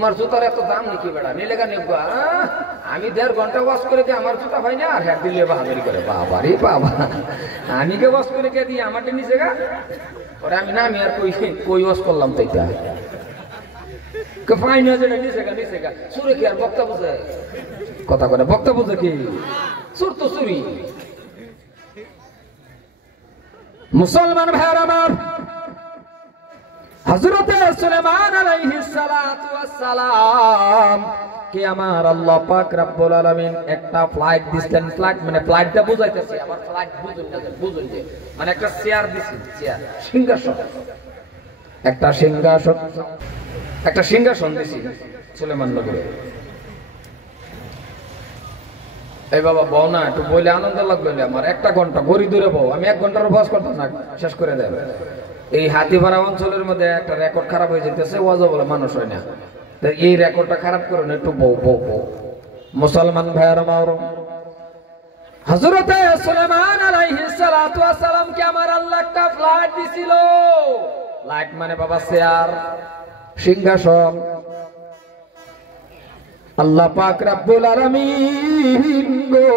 তোমার জুতার এত দাম নাকি বেড়া নিলে গা নেব আমি 1.5 ঘন্টা ওয়াশ করে দিই আমার জুতা হয় না আর হ্যাঁ দিলে বাহাদুরি করে বাবা রে বাবা আমি কে ওয়াশ করে কে দিই আমারটা নিচে গা ওরে আমি না আমি আর কই ওয়াশ করলাম তো এটা কে ফাইন হয়ে যায় নিচে গা সুরে কি আর বক্তা বুঝে কথা করে বক্তা বুঝে কি সুর তো সুরি মুসলমান ভাইরা আমার হযরতে সুলাইমান আলাইহিস সালাতু ওয়াস সালাম কে আমার আল্লাহ পাক রব্বুল আলামিন একটা ফ্লাইট দিলেন ফ্লাইট মানে ফ্লাইটটা বুঝাইতেছে আমার ফ্লাইট বুঝুন যে মানে একটা চেয়ার দিছি চেয়ার সিংহাসন একটা সিংহাসন দিছি সুলাইমান নবীর এই বাবা বউ না একটু বলে আনন্দ লাগবে আমার 1 ঘন্টা গড়ি দূরে বউ আমি 1 ঘন্টার বস করতাম না শেষ করে দেব এই হাতিপাড়া অঞ্চলের মধ্যে একটা রেকর্ড খারাপ হয়ে যেতেছে ওয়াজ বলে মানুষ হয় না এই রেকর্ডটা খারাপ করুন একটু বউ মুসলমান ভাইয়ের আমার হযরতে সুলাইমান আলাইহিস সালাতু ওয়াস সালাম কে আমার আল্লাহ একটা ফ্লাইট দিছিল ফ্লাইট মানে বাবা চেয়ার সিংহাসন আল্লাহ পাক রব্বুল আলামিন গো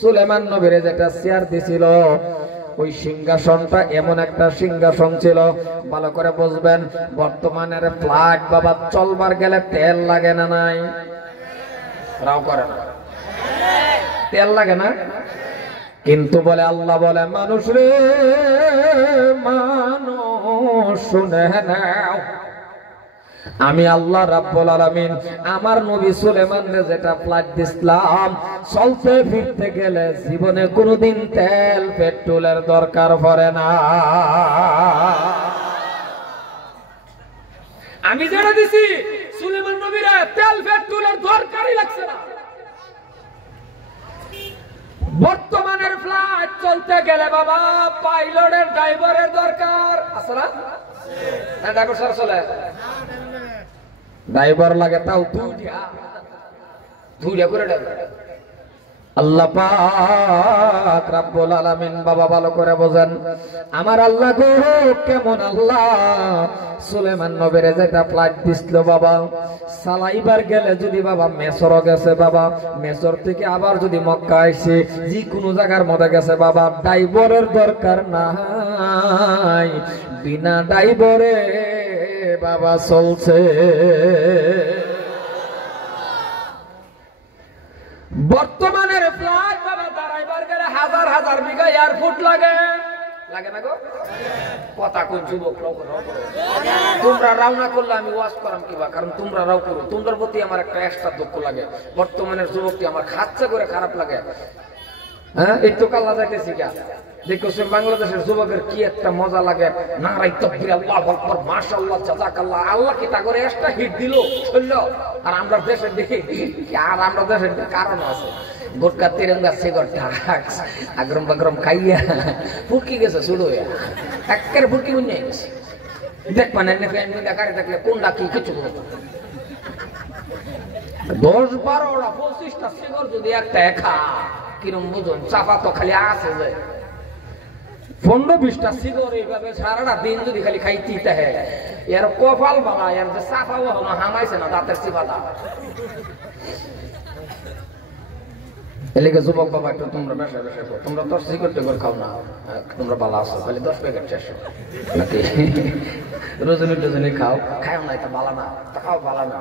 সুলাইমান নবীর যেটা চেয়ার দিছিল ওই সিংহাসনটা এমন একটা সিংহাসন ছিল ভালো করে বুঝবেন বর্তমানের ফ্লাইট বাবা চলবার গেলে তেল লাগে না নাই রাও করে না তেল লাগে না কিন্তু বলে আল্লাহ বলে মানুষ রে মানুষ শুনে নাও আমি আল্লাহ রাব্বুল আলামিন আমার নবী সুলাইমানকে যেটা ফ্লাইট দিলাম চলতে ফিরতে গেলে জীবনে কোনোদিন তেল পেট্রোলের দরকার পড়ে না আমি যেটা দিছি সুলাইমান নবীর তেল পেট্রোলের দরকারই লাগছে না বর্তমানের ফ্লাইট চলতে গেলে বাবা পাইলটের ড্রাইভারের দরকার আছে না ড্রাইভার স্যার চলে ড্রাইভার লাগে তাও দুইটা করে ড্রাইভার আল্লাহ পাক রব্বুল আলামিন বাবা ভালো করে বোঝেন আমার আল্লাহ গো কেমন আল্লাহ সুলাইমান নবীর যেটা ফ্লাইট দিছিল বাবা সালাইবার গেলে যদি বাবা মেসর গেছে বাবা মেসর থেকে আবার যদি মক্কা আইছে যে কোনো জায়গার মধ্যে গেছে বাবা ড্রাইভারের দরকার নাই বিনা ড্রাইভারে বাবা চলছে বর্তমানের ফ্লাইট বাবা দাঁড়াইবার গেলে হাজার হাজার বিঘা এয়ারপোর্ট লাগে না গো কথা কোন যুবক তোমরা রওনা করলে আমি ওয়াজ করাম কিবা কারণ তোমরা রাও করো তোমাদের প্রতি আমার একটা এক্সট্রা দুঃখ লাগে বর্তমানের যুবকটি আমার খাচ্চা করে খারাপ লাগে হ্যাঁ এই তো কাল্লা যাইতেছি গা দেখছেন বাংলাদেশের যুবকের কি একটা মজা লাগে নারাই তাকবীর আল্লাহু আকবার মাশাআল্লাহ জাযাকাল্লাহ আল্লাহ কি তা করে একটা হিট দিল শুনল আর আমরা দেশের দেখি আর আমরা দেশের কারণ আছে গোটকা তিরঙ্গা সিগারেট আগরম বাগরম খাইয়া ফুকি গেছে শুরু হইয়া একেবারে ফুকি বুঝে গেছে দেখ মানে এমনি দেখারে দেখলে কোনটা কি কিছু 10-12টা 25টা সিগারেট যদি একটা একা কিরম বুঝুন চাপা তো খালি আছে যে 15-20টা সিগারেট এইভাবে সারাটা দিন যদি খালি খাইতে থাকে এর কপাল বাবা এর যে চাপাও হলো হামাইছে না দাঁতের চিপাটা এলাকা যুবক বাবা একটু তোমরা বেশা তোমরা তো সিগারেট খাও না তোমরা ভালো আছো খালি 10 প্যাকেট শেষ নাকি রজনী খাও না এটা ভালো না তা খাও ভালো না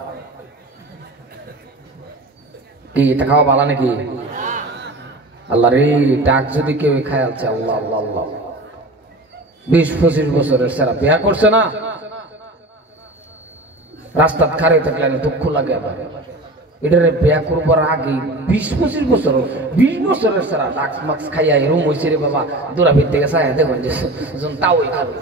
কি তা খাওয়া ভালো নাকি আল্লাহ রে ডাক যদি কেউ খায় আছে আল্লাহ আল্লাহ আল্লাহ 20-25 বছরের সারা বিয়া করছে না রাস্তাত খারে থাকলে দুঃখ লাগে আবার এটারে বিয়া করবার আগে 20-25 বছর 20 বছরের সারা ডাক্স মাক্স খাইয়া এরম হয়েছে রে বাবা দূরা ভিত থেকে চাই দেখুন যে তাও খাবো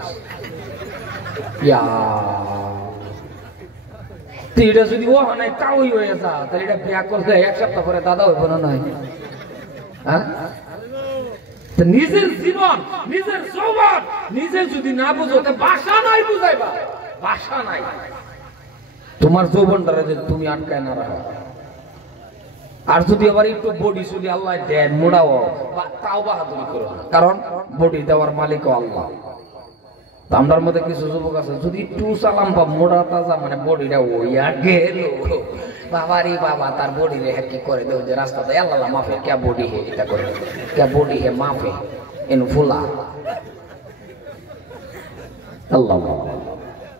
এটা যদি ও নাই তাওই হয়ে যা তাহলে এটা বিয়া করতে 1 সপ্তাহ পরে দাদা হইব না নয় হ্যাঁ নিজের জীবন নিজের যৌবন নিজে যদি না বুঝো তো ভাষা নাই বুঝাইবা ভাষা নাই তোমার যৌবনটারে যদি তুমি আটকায় না রাখো আর যদি আবার একটু বডি যদি আল্লাহ দেন মোড়াও তাও বাহাদুরি করো না কারণ বডি দেওয়ার মালিকও আল্লাহ আমরার মধ্যে কিছু যুবক আছে যদি একটু চালাম বা মোড়া তাজা মানে বডিটা ওইয়া গেল বাবারি বাবা তার বডি রে কি করে দেও যে রাস্তাতে আল্লাহ মাফে কে বডি হে এটা করে কে বডি হে মাফে এন ফুলা আল্লাহ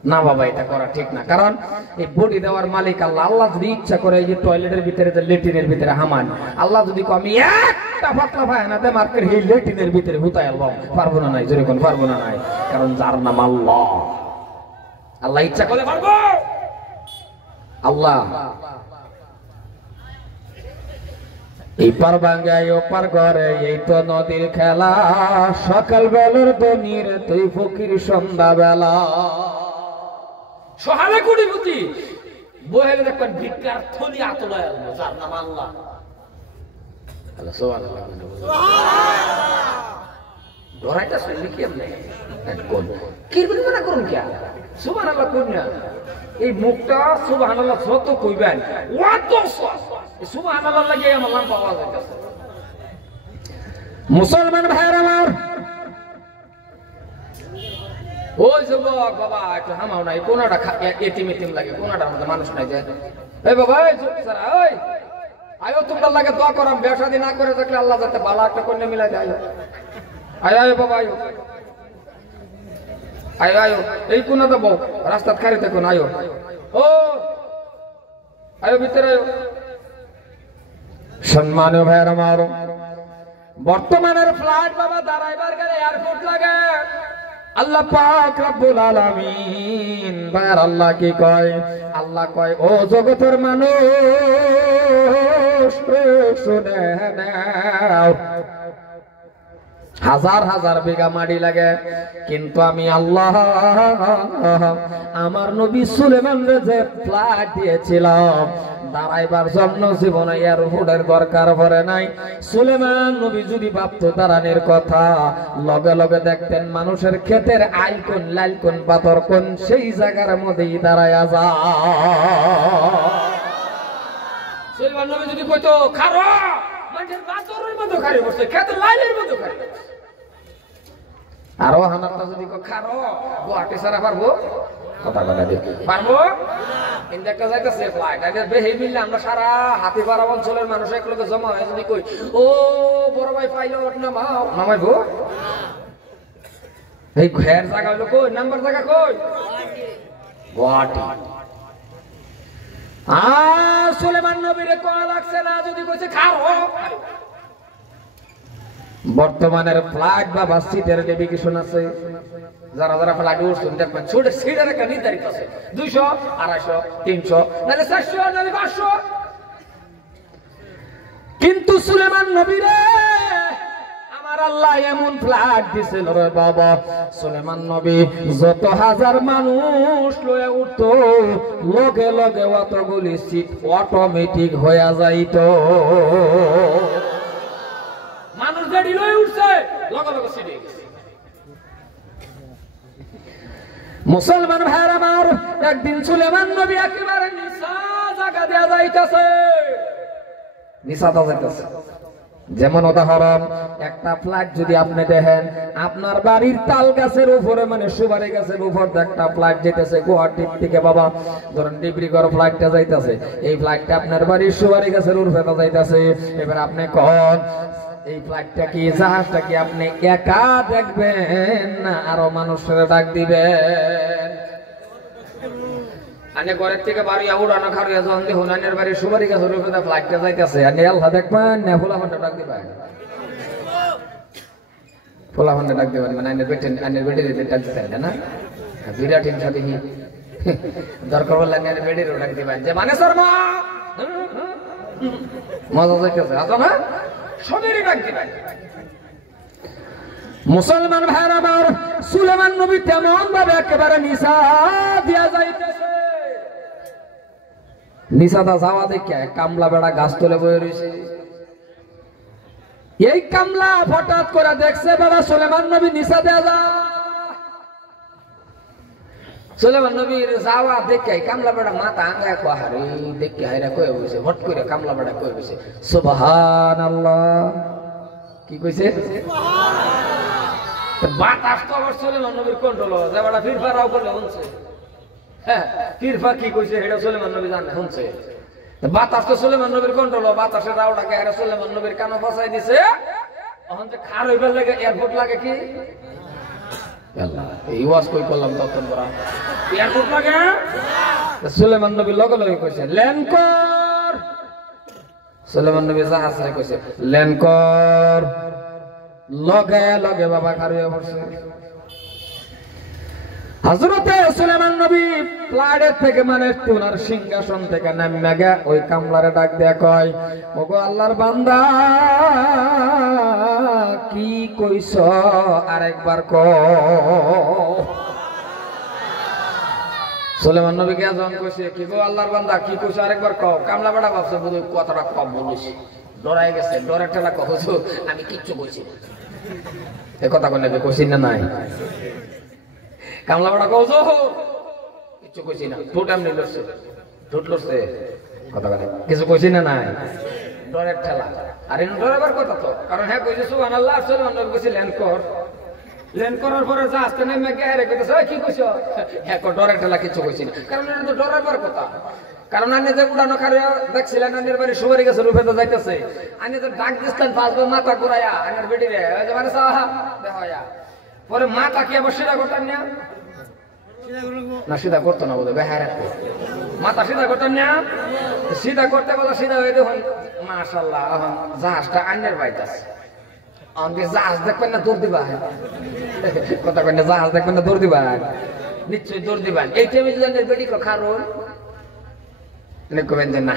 না বাবা এটা করা ঠিক না কারণ এই বডি দেওয়ার মালিক আল্লাহ আল্লাহ যদি ইচ্ছা করে এই যে টয়লেটের ভিতরে যে লেট্রিনের ভিতরে হামান আল্লাহ যদি আমি একটা পাতলা ভাই না দে মার্কেট এই লেট্রিনের ভিতরে হুতাই আল্লাহ পারবো না নাই যেরকম পারবো না নাই কারণ যার নাম আল্লাহ আল্লাহ ইচ্ছা করলে পারবো আল্লাহ এই পার বাঙ্গায় ওপার ঘরে এই তো নদীর খেলা সকাল বেলার দনির তুই ফকির সন্ধ্যা বেলা সহালে কোটিপতি বহেলে দেখবেন ভিক্ষার থলি আতলায় আল্লাহ যার নাম আল্লাহ আল্লাহ সুবহানাল্লাহ ধরাইটা শুনলি কি আপনি কোন কি বলবেন না করুন কি সুবহানাল্লাহ কোন না এই মুখটা সুবহানাল্লাহ যত কইবেন ওয়াত সুবহানাল্লাহ লাগে আমার নাম পাওয়া যাইতেছে মুসলমান ভাইরা আমার ওই যুবক বাবা একটু হামাও নাই কোনটা এতিম এতিম লাগে কোনটার মধ্যে মানুষ নাই যায় এই বাবা এই সারা ওই আয়ো তোমরা লাগে দোয়া করাম ব্যবসা দি না করে থাকলে আল্লাহ যাতে ভালো একটা কন্যা মিলাই দেয় আয়ো আয়ো বাবা আয়ো আয়ো আয়ো এই কোনা দেবো রাস্তার খারিতে কোন আয়ো ও আয়ো ভিতরে আয়ো সম্মানীয় ভাইয়ের আমার বর্তমানের ফ্লাইট বাবা দাঁড়াইবার গেলে এয়ারপোর্ট লাগে আল্লাহ পাক রব্বুল আলামিন ভাইয়ার আল্লাহ কি কয় আল্লাহ কয় ও জগতের মানুষ শুনে নাও হাজার হাজার বিঘা মাটি লাগে কিন্তু আমি আল্লাহ আমার নবী সুলেমানরে যে ফ্লাইট দিয়েছিলাম দাঁড়াইবার জন্য জীবনে এয়ারপোর্টের দরকার পড়ে নাই সুলেমান নবী যদি ভাবতো দাঁড়ানোর কথা লগে লগে দেখতেন মানুষের ক্ষেতের আইল কোন লাল কোন পাথর কোন সেই জায়গার মধ্যেই দাঁড়ায়া যা সুলেমান নবী যদি কইতো খারো মানুষের পাথরের মতো খারি বসে ক্ষেতের লাইলের মতো খারি আরো হানাটা যদি খারো গুয়াহাটি সারা পারবো কথা কথা দিয়ে পারবো ইন্ডিয়াকে যাইতেছে ফ্লাইট আগে বেহে মিললে আমরা সারা হাতিপাড়া অঞ্চলের মানুষ একলগে জমা হয়ে যদি কই ও বড় ভাই পাইলট নামাও নামাইবো এই ঘের জায়গা হলো কই নাম্বার জায়গা কই গুয়াহাটি সুলেমান নবীরে কয়া লাগছে না যদি কইছে খারো বর্তমানের ফ্লাইট বা বাস সিটের ডেভিকেশন আছে যারা যারা ফ্লাইট উঠছেন দেখবেন ছোট সিটের একটা নির্ধারিত আছে 200 250 300 নালে 400 নালে 500 কিন্তু সুলেমান নবীরে আমার আল্লাহ এমন ফ্লাইট দিছিল রে বাবা সুলেমান নবী যত হাজার মানুষ লয়ে উঠতো লগে লগে অতগুলি সিট অটোমেটিক হয়ে যাইতো মানুষ গাড়ি লয়ে উঠছে লগে লগে সিটে মুসলমান ভাইরা আমার একদিন সুলেমান নবী একেবারে নিসা জায়গা দেয়া যাইতেছে নিসা দেয়া যাইতেছে যেমন উদাহরণ একটা ফ্লাইট যদি আপনি দেখেন আপনার বাড়ির তাল গাছের উপরে মানে সুপারি গাছের উপর একটা ফ্লাইট যেতেছে গুয়াহাটি থেকে বাবা ধরেন ডিব্রুগড় ফ্লাইটটা যাইতেছে এই ফ্লাইটটা আপনার বাড়ির সুপারি গাছের উপরে যাইতেছে এবার আপনি কোন এই ফ্লাইটটা কি জাহাজটা কি আপনি একা দেখবেন না আরো মানুষের ডাক দিবেন আনে ঘরের থেকে বাড়ি উড়ানো খাড়িয়া যখন দেখুন আনের বাড়ির সুপারি গাছের উপরে ফ্লাইটটা যাইতেছে আর আল্লাহ দেখবেন না ফুলাফানটা ডাক দিবেন ফুলাফানটা ডাক দিবেন মানে আনের বেটির ডাক দিতেন না বিরাট হিংসা দেখি দরকার বললে আনের বেটিরও ডাক দিবেন যে মানে শর্মা মজা যাইতেছে আচ্ছা না সবেরই ডাক দিবেন মুসলমান ভাইরা আমার সুলেমান নবী তেমন ভাবে একেবারে নিশা দিয়া যাইতেছে নিশাদা যাওয়া দেখে কামলা বেড়া গাছ তোলে বয়ে রয়েছে এই কামলা হঠাৎ করে দেখছে বাবা সুলেমান নবী নিশা দেয়া যা সুলেমান নবীর যাওয়া দেখে কামলা বেড়া মাথা আঙ্গায় কোহারে দেখে হাইরা কয়ে বসে হট করে কামলা বেড়া কয়ে বসে সুবহানাল্লাহ কি কইছে বাতাস তো আবার সুলেমান নবীর কন্ট্রোল যে বড় ফিরফারাও করলে শুনছে হ্যাঁ ফিরফা কি কইছে এটা সুলেমান নবী জানে শুনছে বাতাস তো সুলেমান নবীর কন্ট্রোল বাতাসের রাওটাকে এরা সুলেমান নবীর কানে ফসাই দিছে এখন যে খার হইবার লাগে এয়ারপোর্ট লাগে কি আল্লাহ এই ওয়াজ কই করলাম তখন বড় এয়ারপোর্ট লাগে সুলেমান নবী লগে লগে কইছে ল্যান্ড কর সুলেমান নবী জাহাজ রে কইছে ল্যান্ড কর লগে লগে বাবা খারুয়া পড়ছে হযরতে সুলেমান নবী প্লাডের থেকে মানে ওনার সিংহাসন থেকে নামিয়া গিয়া ওই কামলারে ডাক দেয়া কয় ওগো আল্লাহর বান্দা কি কইছ আরেকবার কও সুলেমান নবী কে যখন কইছে কি গো আল্লাহর বান্দা কি কইছ আরেকবার কও কামলা বড়া ভাবছে বুঝি কথাটা কম বলিস ডরাই গেছে ডরে ঠেলা কইছো আমি কিচ্ছু কইছি এই কথা কইলে কইছি না নাই কামলা বড়া কইছো কিচ্ছু কইছি না ঠোঁট এমনি লড়ছে ঠোঁট লড়ছে কথা বলে কিছু কইছি না নাই ডরের ঠেলা আর এন ডরাবার কথা তো কারণ হ্যাঁ কইছে সুবহানাল্লাহ সুবহানাল্লাহ নবী কইছে ল্যান্ড কর ল্যান্ড করার পরে যা আসতে নেমে গেরে কইছে কি কইছো হ্যাঁ কো ডরের ঠেলা কিছু কইছি না কারণ এটা তো ডরাবার কথা কারণ আনে যে উড়ানো খারে দেখছিলেন আনের বাড়ি সুবারি গেছে রূপে তো যাইতেছে আনে তো ডাক দিছেন পাঁচবার মাথা ঘুরায়া আনের বেটি রে ওই যে মানে সাহা দেখায়া পরে মাথা কি আবার সিধা করতেন না না সিধা করতো না বলে বেহারা মাথা সিধা করতেন না সিধা করতে বলে সিধা হয়ে দেখুন মাশাআল্লাহ এখন জাহাজটা আইনের বাইতাছে আমাকে জাহাজ দেখবেন না দৌড় দিবা কথা কেন জাহাজ দেখবেন না দৌড় দিবা নিশ্চয়ই দৌড় দিবেন এই টাইমে যদি বেটি খারুন কবেন যে না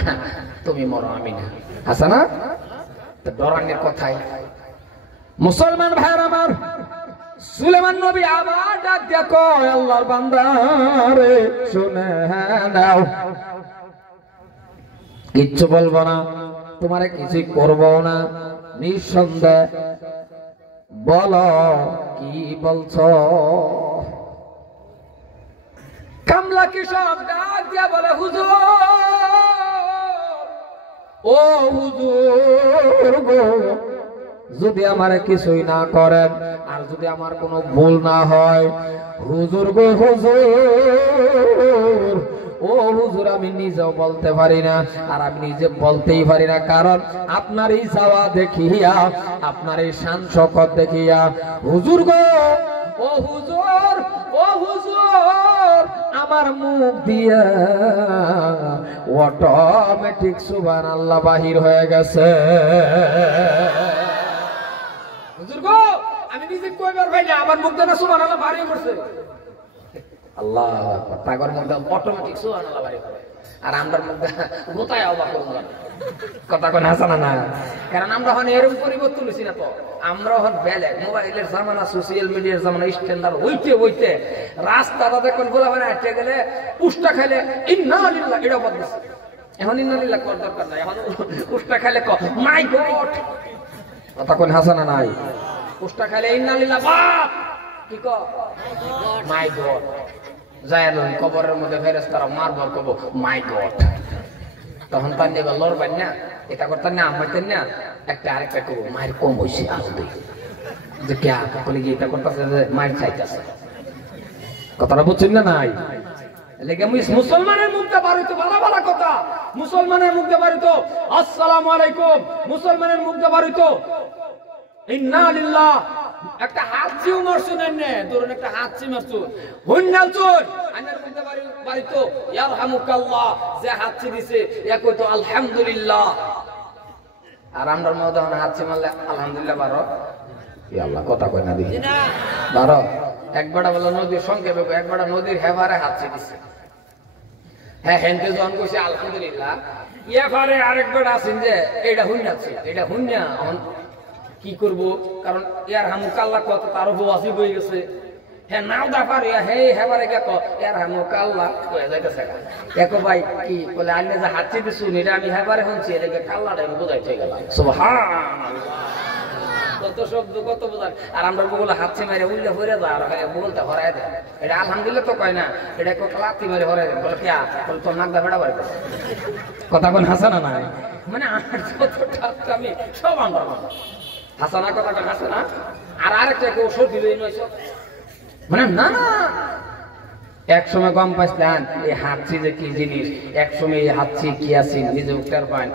তুমি মরো আমি না আছে না ডরানের কথাই মুসলমান ভাইয়ের আমার সুলেমান নবী আবার ডাক দিয়া কয় আল্লাহর বান্দা রে শুনে নাও কিচ্ছু বলবো না তোমারে কিছুই করবো না নিঃসন্দেহ বলো কি বলছো কামলা কি সব ডাক দিয়া বলে হুজুর ও হুজুর গো যদি আমারে কিছুই না করেন আর যদি আমার কোনো ভুল না হয় হুজুর গো হুজুর ও হুজুর আমি নিজেও বলতে পারি না আর আমি নিজে বলতেই পারি না কারণ আপনার এই যাওয়া দেখিয়া আপনার এই শান শকত দেখিয়া হুজুর গো ও হুজুর ও হুজুর আমার মুখ দিয়া অটোমেটিক সুবহানাল্লাহ বাহির হয়ে গেছে হুজুর গো আমি নিজে কইবার ভাই না আমার মুখ দিয়া সুবহানাল্লাহ বাহির করছে আল্লাহ তাগর মুখ দিয়া অটোমেটিক সুবহানাল্লাহ বাহির করে আর আমরার মুখ দিয়া গোতায় অবাক হলাম কথা কোন হাসানা না কারণ আমরা হন এরকম পরিবর্তন হইছি না তো আমরা হন বেলে মোবাইলের জামানা সোশ্যাল মিডিয়ার জামানা স্ট্যান্ডার্ড হইতে হইতে রাস্তাটা দেখুন বলা হয় না হেঁটে গেলে পুষ্টা খাইলে ইন্না লিল্লাহ এটা বদলেছে এখন ইন্না লিল্লাহ কর দরকার নাই এখন পুষ্টা খাইলে ক মাই গড কথা কোন হাসানা নাই পুষ্টা খাইলে ইন্না লিল্লাহ বাপ কি ক মাই গড যায় না কবরের মধ্যে ফেরেশতারা মারবার কব মাই গড তখন তার নিয়ে লড়বেন না এটা করতেন না আমাদের না একটা আরেকটা করবো মায়ের কম হয়েছে আসবে যে কে বলে গিয়ে এটা করতেছে যে মায়ের চাইতেছে কথাটা বুঝছেন না নাই মুসলমানের মুখটা বাড়িত ভালো ভালো কথা মুসলমানের মুখটা বাড়িত আসসালামু আলাইকুম মুসলমানের মুখটা বাড়িত ইন্না লিল্লাহ একটা হাতছি মারছুন না ধরুন একটা হাতছি মারছুন হুন্নাল চোর আনার মধ্যে বাড়িত ইয়ারহামুকাল্লাহ যে হাতছি দিছে এ কইতো আলহামদুলিল্লাহ আর আমরার মধ্যে হাতছি মারলে আলহামদুলিল্লাহ বারো ই আল্লাহ কথা কই না দেখি না বারো একবারটা বলে নদীর সংক্ষেপে একবারটা নদীর হেবারে হাতছি দিছে হ্যাঁ হেনতে যখন কইছে আলহামদুলিল্লাহ ইয়াফারে আরেকবার আছেন যে এটা হুন্নাছে এটা হুন্না কি করব কারণ ইয়ার হামুকাল্লাহ কত তার বউ আসি বই গেছে হ্যাঁ নাও দাফার হে হেবারে কে ইয়ার হামুকাল্লাহ কয়ে যাইতেছে দেখো ভাই কি বলে আইনে যে হাতছি দিছু এটা আমি হেবারে শুনছি এটাকে কাল্লাটা আমি বুঝাইতে গেলাম সুবহানাল্লাহ কত শব্দ কত বোঝার আর আমরা বলে হাতছি মারে উল্লে ভরে যা আর বলতে হরাই দেয় এটা আলহামদুলিল্লাহ তো কয় না এটা কত লাথি মারে হরাই দেয় বলে কিয়া বলে তোর নাক দাফাটা বাড়ি কথা কোন হাসানা নাই মানে আমার যত টাকা আমি সব আমরা হাসানা কথা কোন হাসানা আর আরেকটা কেউ সর্দি লই নয়ছ মানে না না এক সময় গম পাইছিলেন এই হাঁচি যে কি জিনিস এক সময় এই হাঁচি কি আছে নিজে উত্তর পান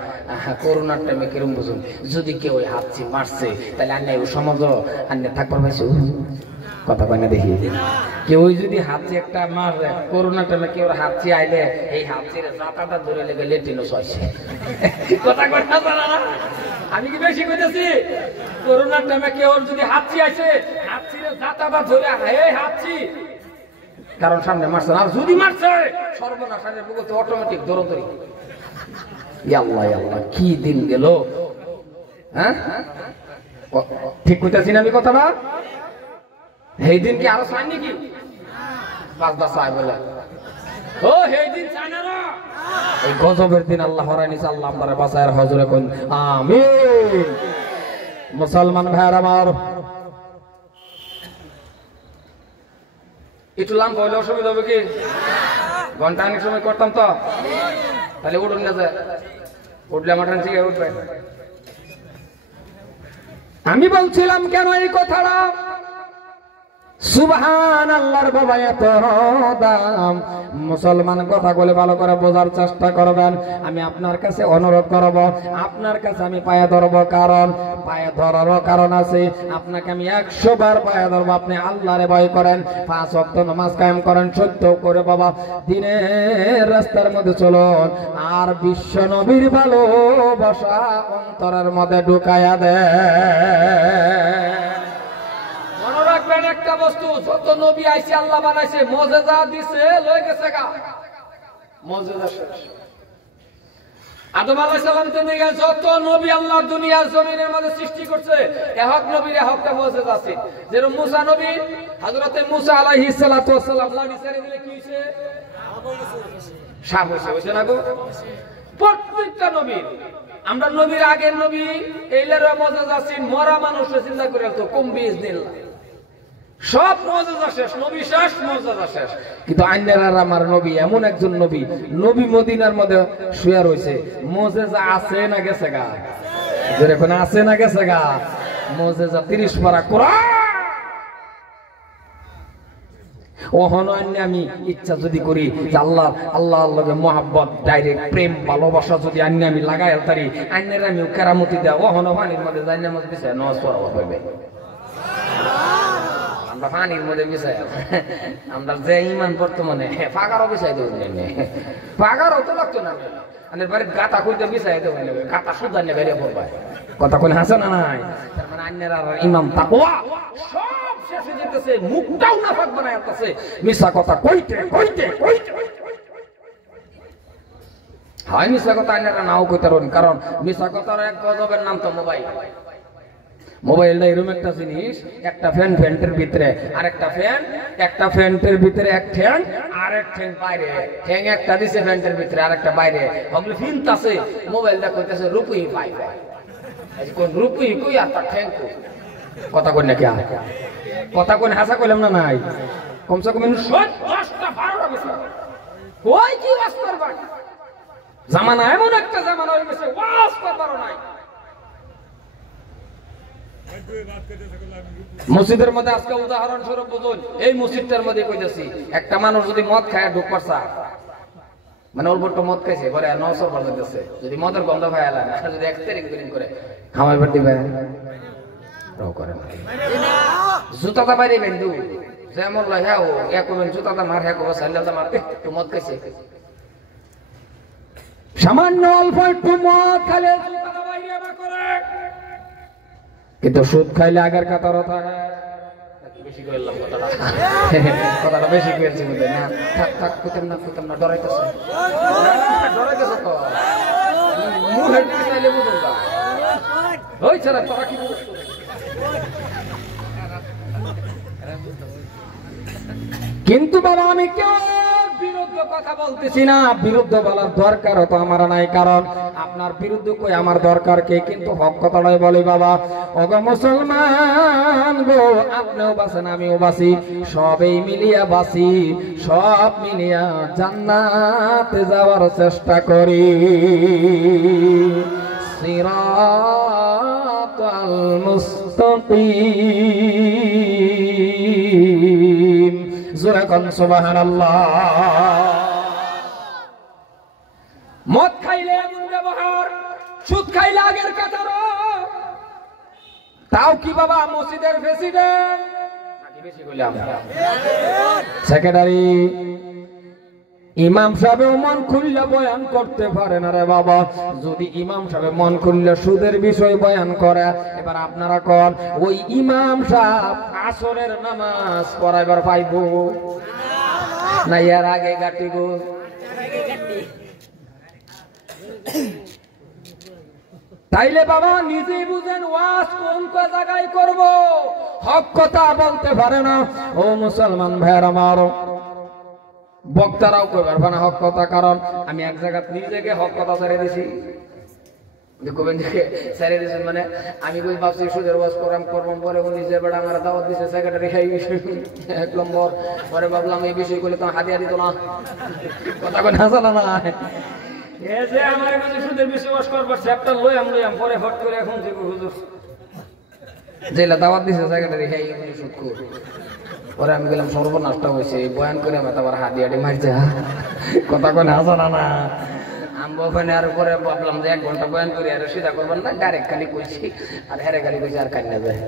করোনার টাইমে কিরম বুঝুন যদি কেউ ওই হাঁচি মারছে তাহলে আন্নে ও সমাজ আন্নে থাকবার পাইছে কথা কয় না দেখি কেউ যদি হাঁচি একটা মারে করোনার টাইমে কেউ হাঁচি আইলে এই হাঁচির জাতাটা ধরে লেগে লেটিনো ছয়ছে কথা কয় না আমি কি বেশি কইতেছি করোনার টাইমে কেউ যদি হাঁচি আইছে হাঁচির জাতাটা ধরে এই হাঁচি কারণ সামনে মারছে আর যদি মারছে সর্বনাশের বুকে অটোমেটিক দৌড়দৌড়ি আল্লাহ আল্লাহ কি দিন গেল হ্যাঁ ঠিক কইতাছি না আমি কথাটা এই দিন কি আরো চাই নাকি 5-10 চাই বলে ও এই দিন চাই না না এই গজবের দিন আল্লাহ হরাই নিছে আল্লাহ আমাদের বাঁচায় হজরে কোন আমিন মুসলমান ভাইরা আমার একটু লাম কইলে অসুবিধা হবে কি ঘন্টা অনেক সময় করতাম তো তাহলে উঠুন না যায় উঠলে আমার ঠিক উঠবে আমি বলছিলাম কেন এই কথাটা সুবহানাল্লাহর বাবা এত দাম মুসলমান কথা বলে ভালো করে বোঝার চেষ্টা করবেন আমি আপনার কাছে অনুরোধ করব আপনার কাছে আমি পায়ে ধরব কারণ পায়ে ধরারও কারণ আছে আপনাকে আমি 100 বার পায়ে ধরব আপনি আল্লাহরে ভয় করেন 5 ওয়াক্ত নামাজ কায়েম করেন সত্য করে বাবা দিনের রাস্তার মধ্যে চলুন আর বিশ্ব নবীর ভালোবাসা অন্তরের মধ্যে ঢুকায়া দেন একটা বস্তু যত নবী আইছে আল্লাহ বানাইছে মুজিজা দিছে লয়ে গেছে গা মুজিজা শেষ আদম আলাইহিস সালাম থেকে যত নবী আল্লাহ দুনিয়ার জমিনের মধ্যে সৃষ্টি করছে এক নবীর একটা মুজিজা আছে যেরকম মুসা নবী হযরতে মুসা আলাইহিস সালাতু ওয়াস সালাম লাঠি ছেড়ে দিলে কি হইছে সাপ হইছে না গো প্রত্যেকটা নবী আমরা নবীর আগের নবী এইলের মুজিজা আছে মরা মানুষের চিন্তা করে তো কম বিজনিল্লাহ সব মুজিজা শেষ নবী শেষ মুজিজা শেষ কিন্তু আইনার আমার নবী এমন একজন নবী নবী মদিনার মধ্যে শুয়ে রয়েছে মুজিজা আছে না গেছে গা জোরে কোন আছে না গেছে গা মুজিজা 30 পারা কোরআন ওহন আমি ইচ্ছা যদি করি যে আল্লাহর লগে মহব্বত ডাইরেক্ট প্রেম ভালোবাসা যদি আমি লাগাই তারি আইনের আমি কেরামতি দেওয়া ওহন পানির মধ্যে যাই নামাজ বিষয় নামাজ পড়া হবে আমরা পানির মধ্যে বিষয় আমরা যে ইমান বর্তমানে পাগারও বিষয় দেব পাগারও তো লাগতো না আনের বাড়ির গাতা খুঁজতে বিষয় দেব গাতা সুদা নিয়ে বেরিয়ে পড়বে কথা কোন হাসে না নাই তার মানে আইনের আর ইমাম তাকওয়া সব শেষে যেতেছে মুখটাও না ফাঁক বানায় আসতেছে মিশা কথা কইতে কইতে কইতে হয় মিশা কথা আইনেরা নাও কইতে পারেন কারণ মিশা কথার এক গজবের নাম তো মোবাইল মোবাইলটা এরকম একটা জিনিস একটা ফ্যান ফ্যান্টের ভিতরে আরেকটা ফ্যান একটা ফ্যান্টের ভিতরে এক ঠ্যাং আর এক ঠ্যাং বাইরে ঠ্যাং একটা দিছে ফ্যান্টের ভিতরে আরেকটা বাইরে ওগুলো ফিনতাছে মোবাইলটা কইতাছে রূপই পাই কোন রূপই কই আর তার ঠ্যাং কই কথা কই নাকি কথা কোন হাসা কইলাম না নাই কমসে কম 10টা 12টা বছর ওই কি ওয়াজ করবা জামানা এমন একটা জামানা হয়ে গেছে ওয়াজ করবার নাই মসজিদের মধ্যে আজকে উদাহরণ স্বরূপ বুঝুন এই মসজিদটার মধ্যে কইতেছি একটা মানুষ যদি মদ খায় ঢুকবার চা মানে অল্প মদ খাইছে ঘরে 900 বার দিতেছে যদি মদের গন্ধ পায় না যদি 1 তারিখ বিলিং করে খামাইবার দিবে রাও করে না জুতাটা বাইরে বেন্দু যেমন লয়া ও এক কোন জুতাটা মার হ্যাঁ কো সাল্লাল্লাহু মারতে তো মদ খাইছে সামান্য অল্প একটু মদ খেলে জুতাটা বাইরে বা করে কিন্তু সুদ খাইলে আগের কাতার থাকে বেশি কইলাম কথাটা বেশি কইছি বুঝে না থাক কইতাম না ডরাইতেছে তো মুহে দিকে চাইলে বুঝুন না ওই ছাড়া তোরা কি কিন্তু বাবা আমি কেউ বিরুদ্ধে কথা বলতেছি না বিরুদ্ধে বলার দরকার তো আমার নাই কারণ আপনার বিরুদ্ধে কই আমার দরকার কে কিন্তু হক কথাটাই বলি বাবা ওগো মুসলমান গো আপনিও বাঁচেন আমিও বাঁচি সবই মিলিয়া বাঁচি সব মিলিয়া জান্নাতে যাওয়ার চেষ্টা করি সিরাত সিরাতাল মুস্তাকিম। জোরে কোন সুবহানাল্লাহ। মদ খাইলে এমন ব্যবহার, সুদ খাইলে আগের কাতারও। তাও কি বাবা মসজিদের প্রেসিডেন্ট নাকি বেশি কইলাম সেক্রেটারি ইমাম সাহেব মন খুললে বয়ান করতে পারে না রে বাবা। যদি ইমাম সাহেব মন খুললে সুদের বিষয় বয়ান করে, এবার আপনারা কোন ওই ইমাম সাহেব আসরের নামাজ পড়াইবার পাইব না এর আগে গাটি গো? তাইলে বাবা নিজেই বুঝেন ওয়াজ কোন জায়গায় করব। হক কথা বলতে পারে না ও মুসলমান ভাইয়ের আমার, বক্তারাও কই পারবে না হক কথা। কারণ আমি এক জায়গা নিজেকে হক কথা ছেড়ে দিছি। ছেড়ে দিয়েছেন মানে আমি কই ভাবছি সুদের ওয়াজ প্রোগ্রাম করবো, পরে নিজে বেড়া আমার দাওয়াত দিছে সেক্রেটারি এই বিষয় 1 নম্বর। পরে ভাবলাম এই বিষয় করলে তো হাতিয়া দিত না, কথা কই না জানা না এই যে আমার কাছে সুদের বিষয় ওয়াজ করবার চ্যাপ্টার লইয়াম পরে হট করে এখন যে হুজুর যেলা দাওয়াত দিছে সেক্রেটারি এই সুদ কর। পরে আমি গেলাম সর্বনাশটা হয়েছে বয়ান করে আমার আবার হাতিয়াটি মারছে, কথা কই না জানা না। আমি ওখানে আর পরে ভাবলাম যে 1 ঘন্টা বয়ান করি আর সিধা করবেন না, ডাইরেক্ট খালি কইছি আর হেরে খালি কইছি আর কান্না যায়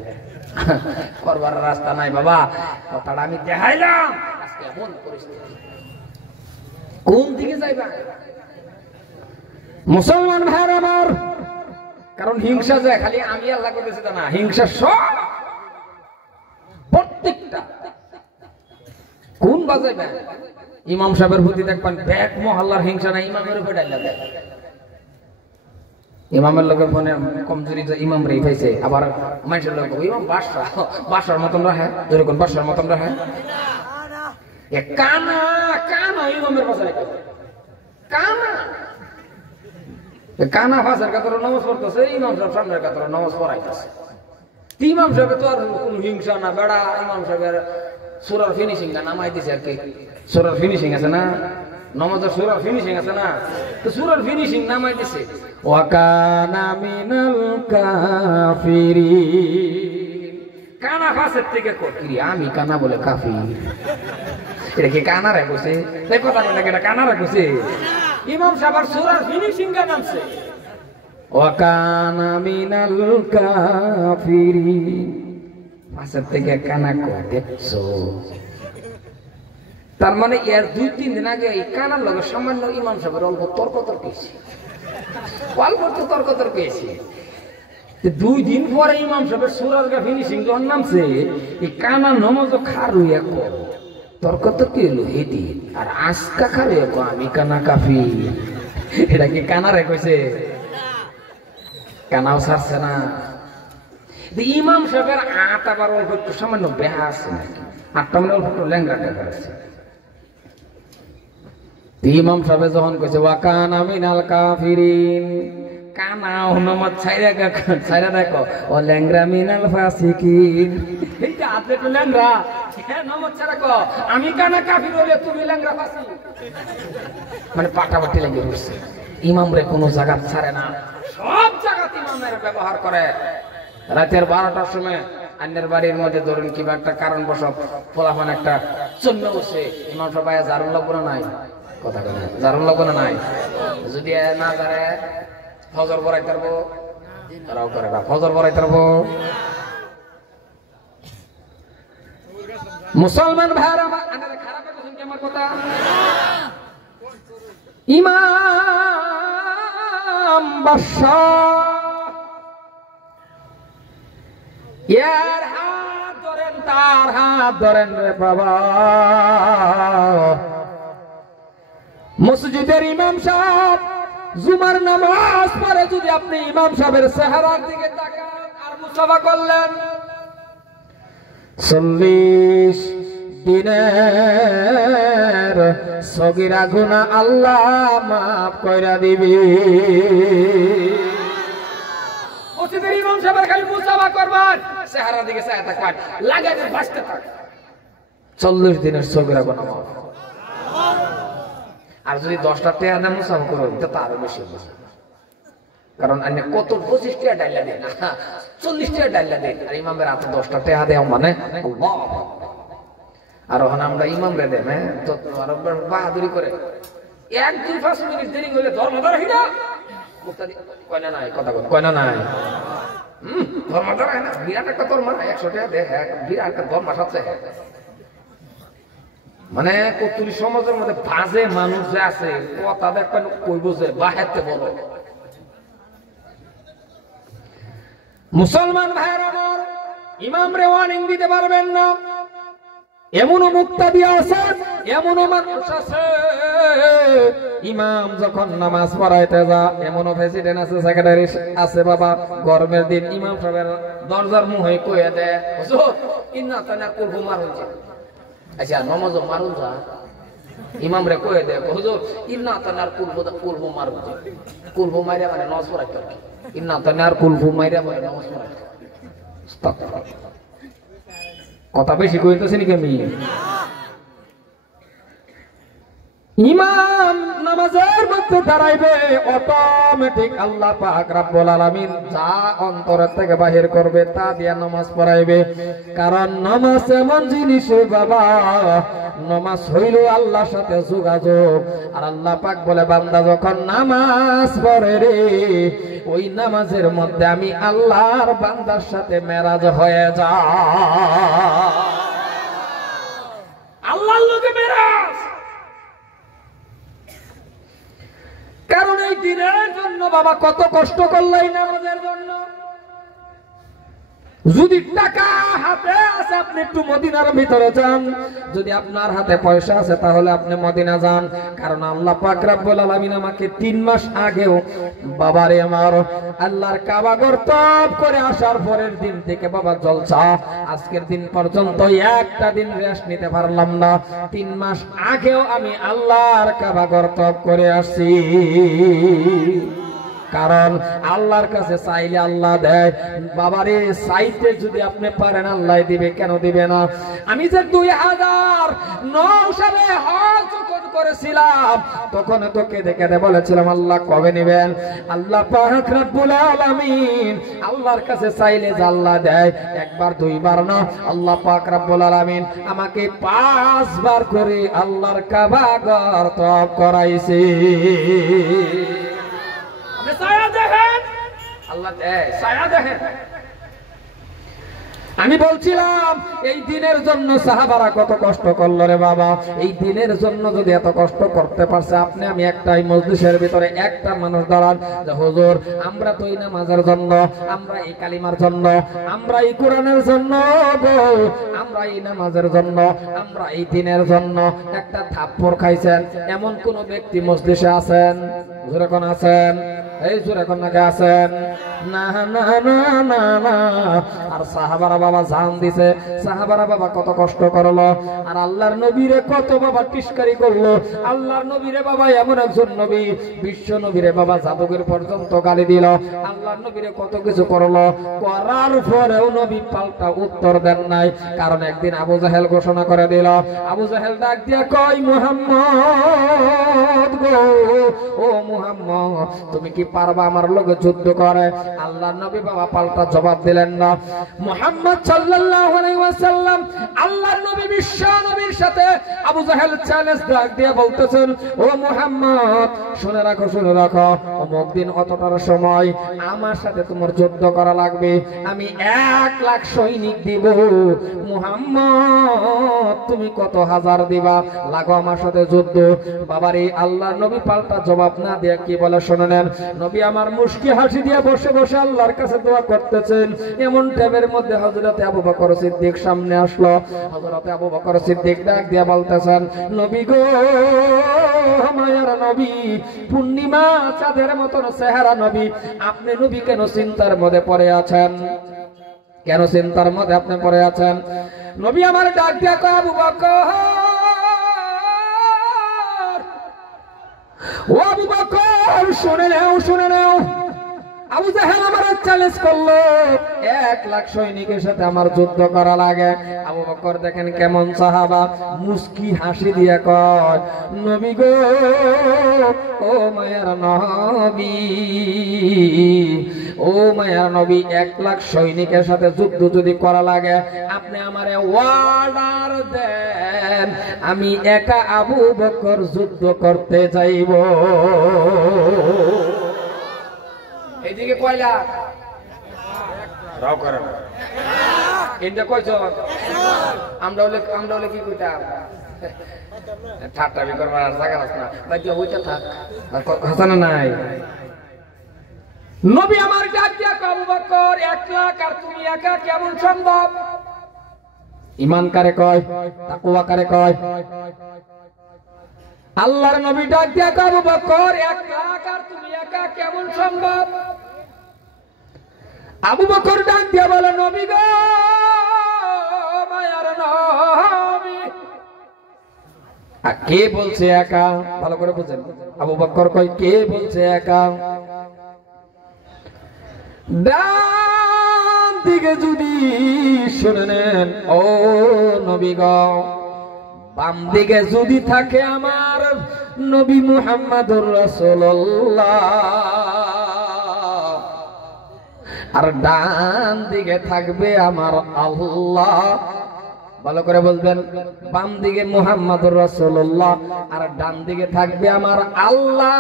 করবার রাস্তা নাই বাবা। কথাটা আমি দেখাইলাম আজকে এমন পরিস্থিতি কোন দিকে যাইবা মুসলমান ভাইয়ের আমার। কারণ হিংসা যায় খালি আমি আল্লাহ করতেছি তা না, হিংসা সব প্রত্যেকটা কোন বাজাইবা। ইমাম সাহেবের প্রতি দেখবেন ব্যাক মহল্লার হিংসা নাই, ইমামের উপরে ডাইলা দেয়। ইমামের লোকের ফোনে কমজোরি ইমাম রে পাইছে, আবার মানুষের লোক ইমাম বাসার মতন রাখে, যেরকম বাসার মতন রাখে কানা কানা ইমামের পাশে রেখে কানা কানা ফাঁসের কাতরে নামাজ পড়তেছে, ইমাম সাহেব সামনের কাতরে নামাজ পড়াইতেছে। ইমাম সাহেবের তো আর কোন হিংসা না বেড়া, ইমাম সাহেবের সূরার ফিনিশিং না নামাই দিছে আর কি। সূরার ফিনিশিং আছে না, নামাজের সূরার ফিনিশিং আছে না, তো সূরার ফিনিশিং নামাই দিছে। ওয়া কানা মিনাল কাফিরিন। কানা ফাঁসের থেকে করি আমি কানা বলে কাফির, এটা কি কানা রাখছে? এই কথা বলে এটা কানা রাখছে। ইমাম সাহেব সূরার ফিনিশিং এ নামছে ওয়া কানা মিনাল কাফিরিন। ফাঁসের থেকে কানা কো দেখছো, তার মানে এর 2-3 দিন আগে এই কানার লগে সামান্য ইমাম সাহেবের অল্প তর্ক হয়েছে, অল্প তর্ক হয়েছে। 2 দিন পরে ইমাম সাহেবের সূরার ফিনিশিং যখন নামছে, এই কানা নমাজ খার হইয়া তর্ক এলো হেদি আর আজকা খারে আমি কানা কাফির। এটা কি কানারে কইছে? কানাও ছাড়ছে না। ইমাম সাহেবের আট আবার অল্প একটু সামান্য বেহা আছে নাকি, আটটা মানে অল্প একটু ল্যাংড়া টাকা আছে। ইমাম সাহেব যখন কইছে ওয়া কানা মিনাল কাফিরিন, কানা নামাজ ছাইরা দেখো ও ল্যাংড়া মিনাল ফাসিকিন। এইটা আপনি তো ল্যাংড়া নামাজ ছাড়া কো আমি কানা কাফির হলে তুমি ল্যাংড়া ফাসিক, মানে পাটাপাটি লেগে রয়েছে। ইমাম রে কোনো জায়গা ছাড়ে না, সব জায়গাতে ইমামের ব্যবহার করে। রাতের 12টার সময় অন্যের বাড়ির মধ্যে ধরুন কিবা একটা কারণ বসত ফলাফল একটা চন্মে বসে, ইমাম সবাই জারুন লাগবো না নাই, কথা বলে জারুন লাগবো না নাই, যদি না জানে ফজর পড়াই পারবো, তারাও করে না ফজর পড়াই পারবো। মুসলমান ভাইরা খারাপ শুনছি আমার কথা। ইমাম বাদশাহ এর হাত ধরেন, তার হাত ধরেন রে বাবা। মসজিদের ইমাম সাহেব জুমার নামাজ পড়ে যদি আপনি ইমাম সাহেবের চেহারার দিকে তাকান আর মুসাফা করলেন, 40 দিনের সগীরা গুনাহ আল্লাহ মাফ কইরা দিবে। মসজিদের ইমাম সাহেবের খালি মুসাফা করবেন, চেহারার দিকে চায় থাকবেন, লাগাতে বাঁচতে থাকবেন, 40 দিনের সগীরা গুনাহ মাফ। আর যদি 10টা টেয়া মুসাফা করবেন তো আরো বেশি হবে। কারণ আমি কত 25 টাকা ডাইলা দেন না 40 টাকা ডাইলা দেন আর ইমামের হাতে 10টা টাকা দেও মানে আল্লাহ আর ওখান আমরা ইমাম রে দেন হ্যাঁ তো বাহাদুরি করে 1-2-5 মিনিট দেরি হলে ধর্মদার হিডা মুক্তাদি কয়না নাই কথা কয়না নাই ধর্মদার হয় না বিরাট একটা ধর্ম 100 টাকা দেয় বিরাট একটা ধর্ম আছে মানে কতুরি সমাজের মধ্যে বাজে মানুষ যে আছে কথা দেখবেন কইব যে বাহেতে বলো মুসলমান ভাইয়ের আমার ইমাম রে ওয়ার্নিং দিতে পারবেন না এমনও মুক্তাদি আছে এমনও মানুষ আছে ইমাম যখন নামাজ পড়াইতে যা এমনও প্রেসিডেন্ট আছে সেক্রেটারি আছে বাবা গরমের দিন ইমাম সাহেবের দরজার মুখে কইয়া দেয় হুজুর ইন্না তানা কুলহু মারুন আচ্ছা নমাজ মারুন যা ইমাম রে কইয়া দেয় হুজুর ইন্না তানার কুলহু মারুন কুলহু মাইরা মানে নামাজ পড়াইতে ইন্না তানার কুলহু মাইরা মানে নামাজ পড়াইতে কথা বেশি কইতেছেন কি আমি ইমাম নামাজের মধ্যে দাঁড়াইবে অটোমেটিক আল্লাহ পাক রব্বুল আলামিন যা অন্তরের থেকে বাহির করবে তা দিয়ে নামাজ পড়াইবে কারণ নামাজ এমন জিনিস বাবা নামাজ হইল আল্লাহর সাথে যোগাযোগ আর আল্লাহ পাক বলে বান্দা যখন নামাজ পড়ে রে ওই নামাজের মধ্যে আমি আল্লাহর বান্দার সাথে মেরাজ হয়ে যায় আল্লাহর লগে মেরাজ কারণ এই দিনের জন্য বাবা কত কষ্ট করলাই নামাজের জন্য যদি টাকা হাতে আছে আপনি একটু মদিনার ভিতরে যান যদি আপনার হাতে পয়সা আছে তাহলে আপনি মদিনা যান কারণ আল্লাহ পাক রব্বুল আলামিন আমাকে 3 মাস আগেও বাবারে আমার আল্লাহর কাবা ঘর তওয়াফ করে আসার পরের দিন থেকে বাবা জলসা আজকের দিন পর্যন্ত একটা দিন রেস্ট নিতে পারলাম না 3 মাস আগেও আমি আল্লাহর কাবা ঘর তওয়াফ করে আসছি কারণ আল্লাহর কাছে চাইলে আল্লাহ দেয় বাবারে চাইতে যদি আপনি পারেন আল্লাহ দিবে কেন দিবে না আমি যে 2009 সালে হজ করেছিলাম তখন তো কেঁদে কেঁদে বলেছিলাম আল্লাহ কবে নেবেন আল্লাহ পাক রব্বুল আলামিন আল্লাহর কাছে চাইলে যে আল্লাহ দেয় একবার দুইবার না আল্লাহ পাক রব্বুল আলামিন আমাকে 5 বার করে আল্লাহর কাবা ঘর তওয়াফ করাইছে আমি বলছিলাম এই দিনের জন্য সাহাবারা কত কষ্ট করলো রে বাবা এই দিনের জন্য যদি এত কষ্ট করতে পারছে আপনি আমি একটাই মজলিসের ভিতরে একটা মানুষ দাঁড়ান যে হুজুর আমরা তো এই নামাজের জন্য আমরা এই কালিমার জন্য আমরা এই কোরআনের জন্য আমরা এই নামাজের জন্য আমরা এই দিনের জন্য একটা থাপ্পড় খাইছেন এমন কোন ব্যক্তি মজলিসে আছেন হুজুর কোন আছেন এই জোরে কোন নাকি আছেন না না না না না আর সাহাবারা বাবা জান দিছে সাহাবারা বাবা কত কষ্ট করলো আর আল্লাহর নবীরে কত বাবা টিস্কারি করলো আল্লাহর নবীরে বাবা এমন একজন নবী বিশ্ব নবীরে বাবা জাদুঘর পর্যন্ত গালি দিল আল্লাহর নবীরে কত কিছু করলো করার পরেও নবী পাল্টা উত্তর দেন নাই কারণ একদিন আবু জাহেল ঘোষণা করে দিল আবু জাহেল ডাক দিয়া কয় মুহাম্মদ গো ও মুহাম্মদ তুমি কি পারবা আমার লগে যুদ্ধ করে আল্লাহর নবী বাবা পাল্টা জবাব দিলেন না মুহাম্মদ সাল্লাল্লাহু আলাইহি ওয়াসাল্লাম আল্লাহর নবী বিশ্ব নবীর সাথে আবু জাহেল চ্যালেঞ্জ ডাক দিয়ে বলতেছেন ও মুহাম্মদ শুনে রাখো অমুক দিন অতটার সময় আমার সাথে তোমার যুদ্ধ করা লাগবে আমি 1 লাখ সৈনিক দিব মুহাম্মদ তুমি কত হাজার দিবা লাগো আমার সাথে যুদ্ধ বাবারে আল্লাহর নবী পাল্টা জবাব না দিয়ে কি বলে শুনেন নবী আমার মুস্কি হাসি দিয়ে বসে বসে আল্লাহর কাছে দোয়া করতেছেন এমন টাইমের মধ্যে হযরতে আবু বকর সিদ্দিক সামনে আসলো হযরতে আবু বকর সিদ্দিক ডাক দিয়ে বলতেছেন নবী গো মায়ার নবী পূর্ণিমা চাঁদের মতন চেহারা নবী আপনি নবী কেন চিন্তার মধ্যে পড়ে আছেন কেন চিন্তার মধ্যে আপনি পড়ে আছেন নবী আমার ডাক দিয়ে কয় আবু বকর ও আবু বকর শুনে নাও আবু জাহেল আমার চ্যালেঞ্জ করলো 1 লাখ সৈনিকের সাথে আমার যুদ্ধ করা লাগে। আবু বকর দেখেন কেমন সাহাবা, মুস্কি হাসি দিয়ে কয়, নবী গো, ও মায়ার নবী, ও মায়ার নবী, 1 লাখ সৈনিকের সাথে যুদ্ধ যদি করা লাগে আপনি আমারে অর্ডার দেন, আমি একা আবু বকর যুদ্ধ করতে যাইব। এইদিকে কয়লা রাও করে এটা কয়জন আমরা হলে কি কইতাম, ঠাট্টা বিকর মারার জায়গা আছে না ভাই, ওইটা থাক, হাসানা নাই। নবী আমার ডাক দিয়া আবু বকর 1 লাখ আর তুমি একা কেমন সম্ভব? ঈমান কারে কয়, তাকওয়া কারে কয়? আল্লাহর নবী ডাক দিয়া আবু বকর 1 লাখ আর তুমি একা কেমন সম্ভব? আবু বকর ডাক দিয়া বলে, নবী গো, মায়ার নবী। আর কে বলছে একা? ভালো করে বুঝেন। আবু বকর কয়, কে বলছে একা? ডান দিকে যদি শুনে নেন ও নবী গো, বাম দিকে যদি থাকে আমার নবী মুহাম্মদুর রাসূলুল্লাহ, আর ডান দিকে থাকবে আমার আল্লাহ। ভালো করে বলবেন, বাম দিকে মুহাম্মদুর রাসূলুল্লাহ আর ডান দিকে থাকবে আমার আল্লাহ।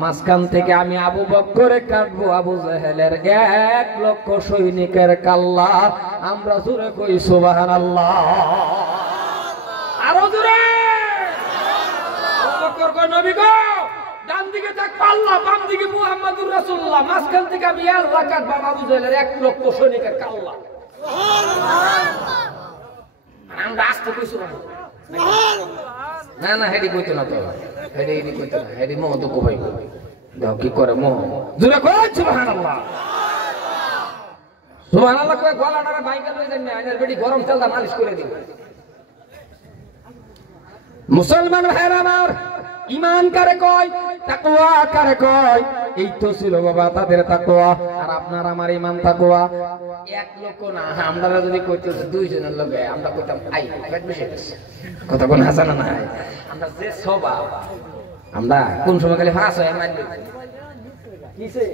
মাঝখান থেকে আমি আবু বকরে কাটবো আবু জাহেলের 1 লক্ষ সৈনিকের কাল্লা। আমরা জোরে কই সুবহানাল্লাহ, আরো জোরে। আবু বকর কয়, নবী গো, ডান দিকে থাকবে আল্লাহ, বাম দিকে মুহাম্মদুর রাসূলুল্লাহ, মাঝখান থেকে আমি আল্লাহ কাটবো আবু জাহেলের 1 লক্ষ সৈনিকের কাল্লা। আমরা আসতে কইছো না, না হেডি কইতো না, তো হেডি কইতো না, হেডি মোহ তো কই দাও কি করে মোহ, জোরে কই সুবহানাল্লাহ। সুবহানাল্লাহ কই গলাটারে বাইকা লই যান না, আইনার বেডি গরম তেল দা মালিশ করে দিও। মুসলমান ভাইরা আমার, ঈমান কারে কয়, তাকওয়া কারে কয়? এই তো ছিল বাবা তাদের তাকওয়া, আর আপনার আমার ঈমান তাকওয়া। 1 লক্ষ না, আমরা যদি কইতে 2 জনের লগে আমরা কইতাম আই পেট বেশি কথা কোন হাসানা নাই। আমরা যে স্বভাব, আমরা কোন সময় খালি ফাঁস হয় মানবে কিসে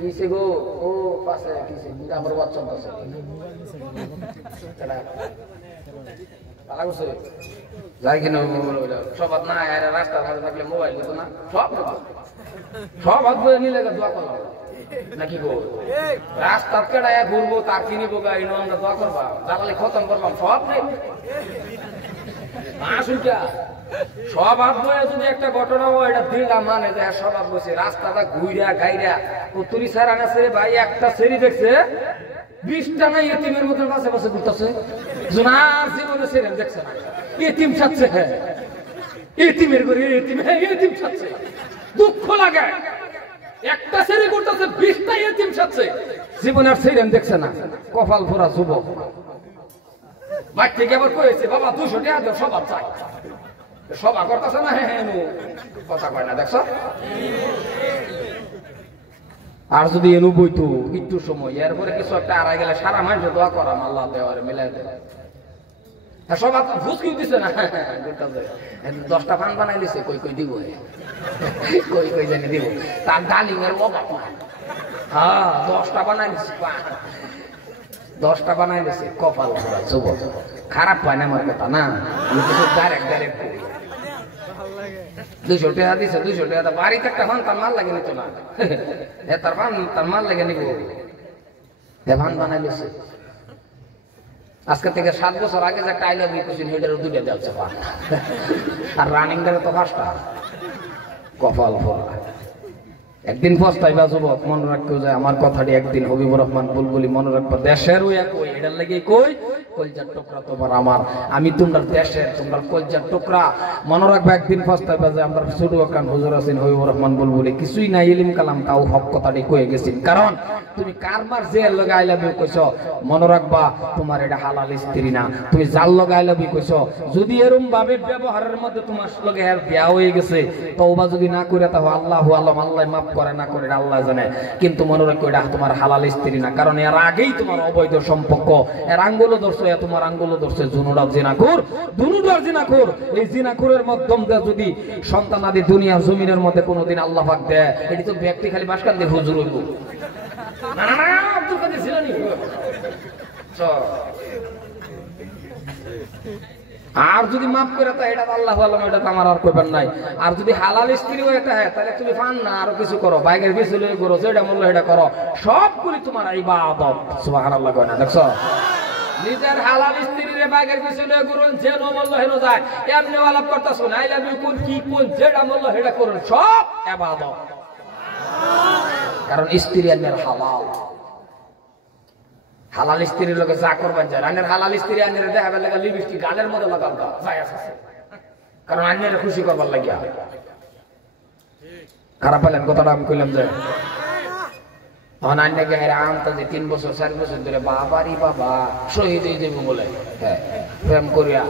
কিসে গো, ও পাশে কিসে আমার বাচ্চা পাশে যাই কিনা সব না রাস্তা থাকলে মোবাইল দিত না, সব হাত বয়ে নিলে দোয়া করলাম নাকি গো, রাস্তা কেড়ায় ঘুরবো তার কিনিবো গাড়ি আমরা দোয়া করবা, জ্বালালে খতম করলাম সব আসুনটা সব হাত বয়ে যদি একটা ঘটনা হয় এটা দিলাম মানে সব হাত বসে রাস্তাটা ঘুইরা গাইরা কতুরি সারা গেছে ভাই, একটা সেরি দেখছে 20টা না এতিমের মতো কাছে বসে ঘুরতেছে, জোনার জীবনে সেরেন দেখছে না, এতিম ছাড়ছে, হ্যাঁ এতিমের করে এতিম, হ্যাঁ এতিম ছাড়ছে, দুঃখ লাগে। একটা সেরি করতেছে 20টা এতিম ছাড়ছে, জীবনের সেরেন দেখছে না, কপাল ভরা যুবক। বাড়ি থেকে আবার কয়েছে বাবা 200 টাকা দেব, সবার চাই, সভা করতেছে না, হ্যাঁ হ্যাঁ কথা কয় না দেখছ। আর যদি এনু বইতো একটু সময় এরপরে কিছু একটা আড়াই গেলে সারা মানুষ দোয়া করাম আল্লাহ দেওয়ার মিলাই দেয়, সব ফুসকিও দিছে না, 10টা পান বানাই দিছে, কই কই দিব, কই কই জানি দিব, তার ডালিং এর অভাব না, হ্যাঁ 10টা বানাই দিছে, 10টা বানাই দিছে, কপাল ভরা যুবক। খারাপ পায় না আমার কথা না, আমি কিছু ডাইরেক্ট করি। 200 টাকা দিছে, 200 টাকা বাড়িতে একটা ভান তার মাল লাগে নিত না, তার ভান তার মাল লাগে নিব, ভান বানাই দিছে। আজকে থেকে 7 বছর আগে যে একটা I love you question header 2টা দেওয়া পান, আর রানিং দেবে তো 5টা, কপাল ভরা। একদিন পস্তাইবা যুবক, মনে রাখতে যায় আমার কথাটি একদিন হবিবুর রহমান বুলবুলি মনে রাখবো, দেশের ওই এক ওই এটার লাগে কই কলজার টুকরা তোমার আমার, আমি তোমরা দেশের, তোমরা কলজার টুকরা। মনে রাখবে একদিন ফাস্তা বাজে আমরা ছোট কান হুজুর আছেন হইবুর রহমান বলবুলে কিছুই নাই ইলিম কালাম তাও হক কথাটি কয়ে গেছেন। কারণ তুমি কারবার যে লগে আই লাভ ইউ কইছো, মনে রাখবা তোমার এটা হালাল স্ত্রী না। তুমি যার লগে আই লাভ ইউ কইছো যদি এরকম ভাবে ব্যবহারের মধ্যে তোমার লগে আর বিয়া হয়ে গেছে, তওবা যদি না করে তাহলে আল্লাহু আলাম, আল্লাহ মাফ করে না করে আল্লাহ জানে। কিন্তু মনে রাখো এটা তোমার হালাল স্ত্রী না, কারণ এর আগেই তোমার অবৈধ সম্পর্ক। এর আঙ্গুলও ধরছে, তোমার আঙ্গুলও ধরছে, দুনুরা জিনাকুর, দুনুরা জিনাকুর। এই জিনাকুরের মাধ্যমে যদি সন্তান আদি দুনিয়ার জমিনের মধ্যে কোনোদিন আল্লাহ পাক দেয়, এটি তো ব্যক্তি খালি বাসকান দিয়ে হুজুর হইব না। না না আব্দুল কাদের ছিলেন আর যদি মাফ করে তা এটা আল্লাহ আল্লাহ, এটা তো আমার আর কইবার নাই। আর যদি হালাল স্ত্রীও এটা হয় তাহলে তুমি ফান না আরো কিছু করো, বাইকের পিছনে করো, যেটা মূল্য এটা করো, সবগুলি তোমার ইবাদত। সুবহানাল্লাহ কয় না, দেখছো? নিজের হালাল স্ত্রীরে বাইকের পিছনে করুন, যে মূল্য হেনো যায় এমনি আলাপ করতেছো না, আই লাভ ইউ কোন কি কোন যেটা মূল্য সেটা করুন, সব ইবাদত। কারণ স্ত্রী আনের হালাল, হালাল স্ত্রীর লোকে যা করবেন যায়। আনের হালাল স্ত্রী আনের দেখাবার লাগে লিপস্টিক গালের মধ্যে লাগাল যায় আছে, কারণ আনের খুশি করবার লাগিয়া। খারাপ পেলেন কথাটা আমি কইলাম যে তখন আন্নাকে আনতে যে 3 বছর 4 বছর ধরে বাবারি বাবা শহীদ হয়ে যাবো বলে, হ্যাঁ প্রেম করিয়া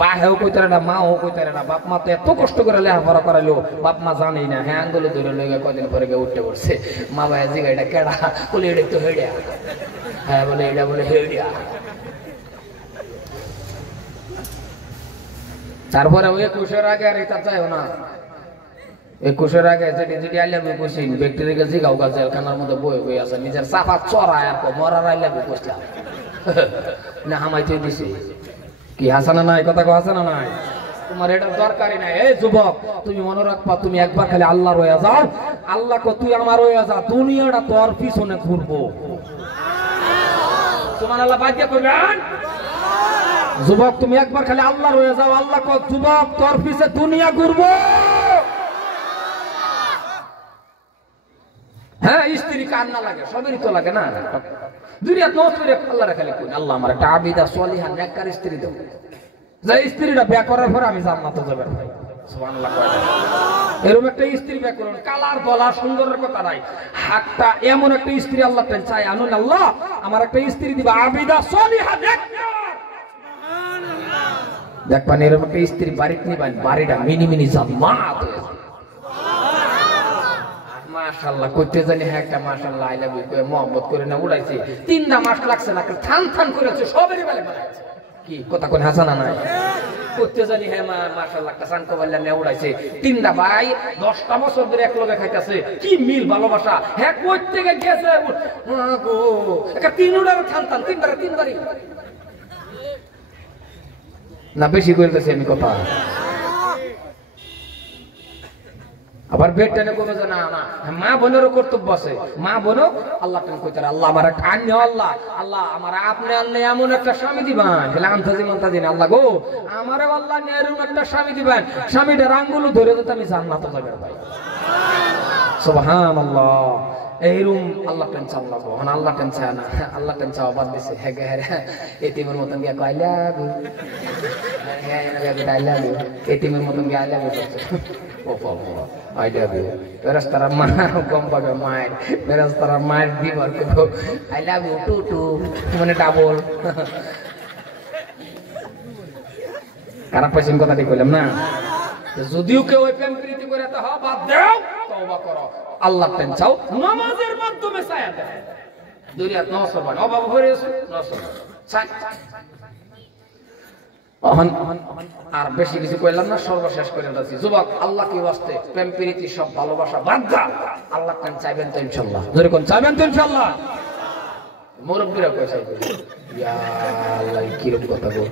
বা হেও কইতারে না, মা ও কইতারে না। বাপ মা তো এত কষ্ট করে লেখাপড়া করাইলো, বাপ মা জানেই না। হ্যাঁ আঙ্গুলে ধরে লইয়া কদিন পরে উঠতে পড়ছে। মা ভাই জিগা এটা কেডা বলে, এটা তো হেড়িয়া। হ্যাঁ বলে এটা বলে হেড়িয়া। তারপরে ওই 21 আগে আর এটা চাইও না। 21 আগে যেটি যেটি আই লাভ ইউ কইছিন ব্যক্তিকে জিগাও গা জেলখানার মধ্যে বই বই আছে, নিজের চাপা চড়ায় আর মরার আই লাভ ইউ কইছিলাম না হামাইতে দিছি। কি হাসানা নাই? কথা কো হাসানা নাই? তোমার এটা দরকারই নাই। এই যুবক তুমি মনে রাখবা, তুমি একবার খালি আল্লাহ রয়ে যাও, আল্লাহ কো তুই আমার রয়ে যা, দুনিয়াটা তোর পিছনে ঘুরবো। সুবহানাল্লাহ বাদ দিয়ে কইবেন যুবক তুমি একবার খালি আল্লাহ রয়ে যাও, আল্লাহ কো যুবক তোর পিছে দুনিয়া ঘুরবো। হ্যাঁ স্ত্রী কান্না লাগে, সবেরই তো লাগে না। দুনিয়া নষ্ট করে আল্লাহ রাখালে কোন আল্লাহ আমার একটা আবিদা সলিহা নেককার স্ত্রী দাও, যে স্ত্রীটা বিয়ে করার পর আমি জান্নাতে যাব। সুবহানাল্লাহ। এরকম একটা স্ত্রী বিয়ে করুন, কালার গলা সুন্দরের কথা নাই, হাতটা এমন একটা স্ত্রী আল্লাহ চাই আনুন। আল্লাহ আমার একটা স্ত্রী দিবা আবিদা সলিহা নেককার। দেখবেন এরকম একটা স্ত্রী বাড়িতে নিবেন, বাড়িটা মিনি মিনি জান্নাত। মাশাআল্লাহ কইতে জানি হ্যাঁ একটা মাশাআল্লাহ আই লাভ ইউ কই মোহাম্মদ করে না উড়াইছে, 3টা মাস লাগছে না, থান থান করেছে, সবেরই বেলে বানাইছে। কি কথা কোন হাসানা নাই? কইতে জানি হ্যাঁ মাশাআল্লাহ একটা সান কবাইলা না উড়াইছে। 3টা ভাই 10টা বছর ধরে এক লগে খাইতেছে, কি মিল ভালোবাসা। হ্যাঁ কইতে গেছে গো একটা 3টার থান থান 3বারই না, বেশি কইতেছি আমি কথা। আবার বেড টেনে করবে যে না না, মা বোনেরও কর্তব্য আছে। মা বোনও আল্লাহ টেন কইতারে আল্লাহ আমার একটা আন্য, আল্লাহ আল্লাহ আমার আপনি আনলে এমন একটা স্বামী দিবেন, বলে আনতাজি মন্তাজিন আল্লাহ গো আমারও আল্লাহ এরকম একটা স্বামী দিবেন, স্বামীটার আঙ্গুল ধরে তো আমি জান্নাতে যাবে ভাই। সুবহানাল্লাহ। এইরকম আল্লাহ টেন চাল্লাহ হন, আল্লাহ টেন চায় না, আল্লাহ টেন চাওয়া বাদ দিছে। হ্যাঁ হ্যাঁ এতিমের মতন গিয়া কই আই লাভ ইউ, হ্যাঁ আই লাভ ইউ, এতিমের মতন গিয়া আই লাভ ইউ করছে। ও বাবা আই লাভ ইউ। বেরাস্তারা মা কম পাবে মায়ের, বেরাস্তারা মায়ের দিবার করবো I love you two two মানে ডাবল। খারাপ পাইছেন কথাটি কইলাম না? যদিও কেউ ওই প্রেম প্রীতি করে তা বাদ দাও, তওবা করো, আল্লাহ টেন চাও, নামাজের মাধ্যমে ছায়া দেয়। দুনিয়াত নসর বান অভাব ভরে আছে, নসর চাই। আর বেশি কিছু কইলাম না, সর্বশেষ করে যাচ্ছি। যুবক আল্লাহ কি ওয়াস্তে প্রেম প্রীতি সব ভালোবাসা বাদ দাও, আল্লাহ টেন চাইবেন তো ইনশাআল্লাহ। জোরে কোন চাইবেন তো ইনশাআল্লাহ। মুরব্বিরা কইছে ইয়া আল্লাহ কি রকম কথা গো,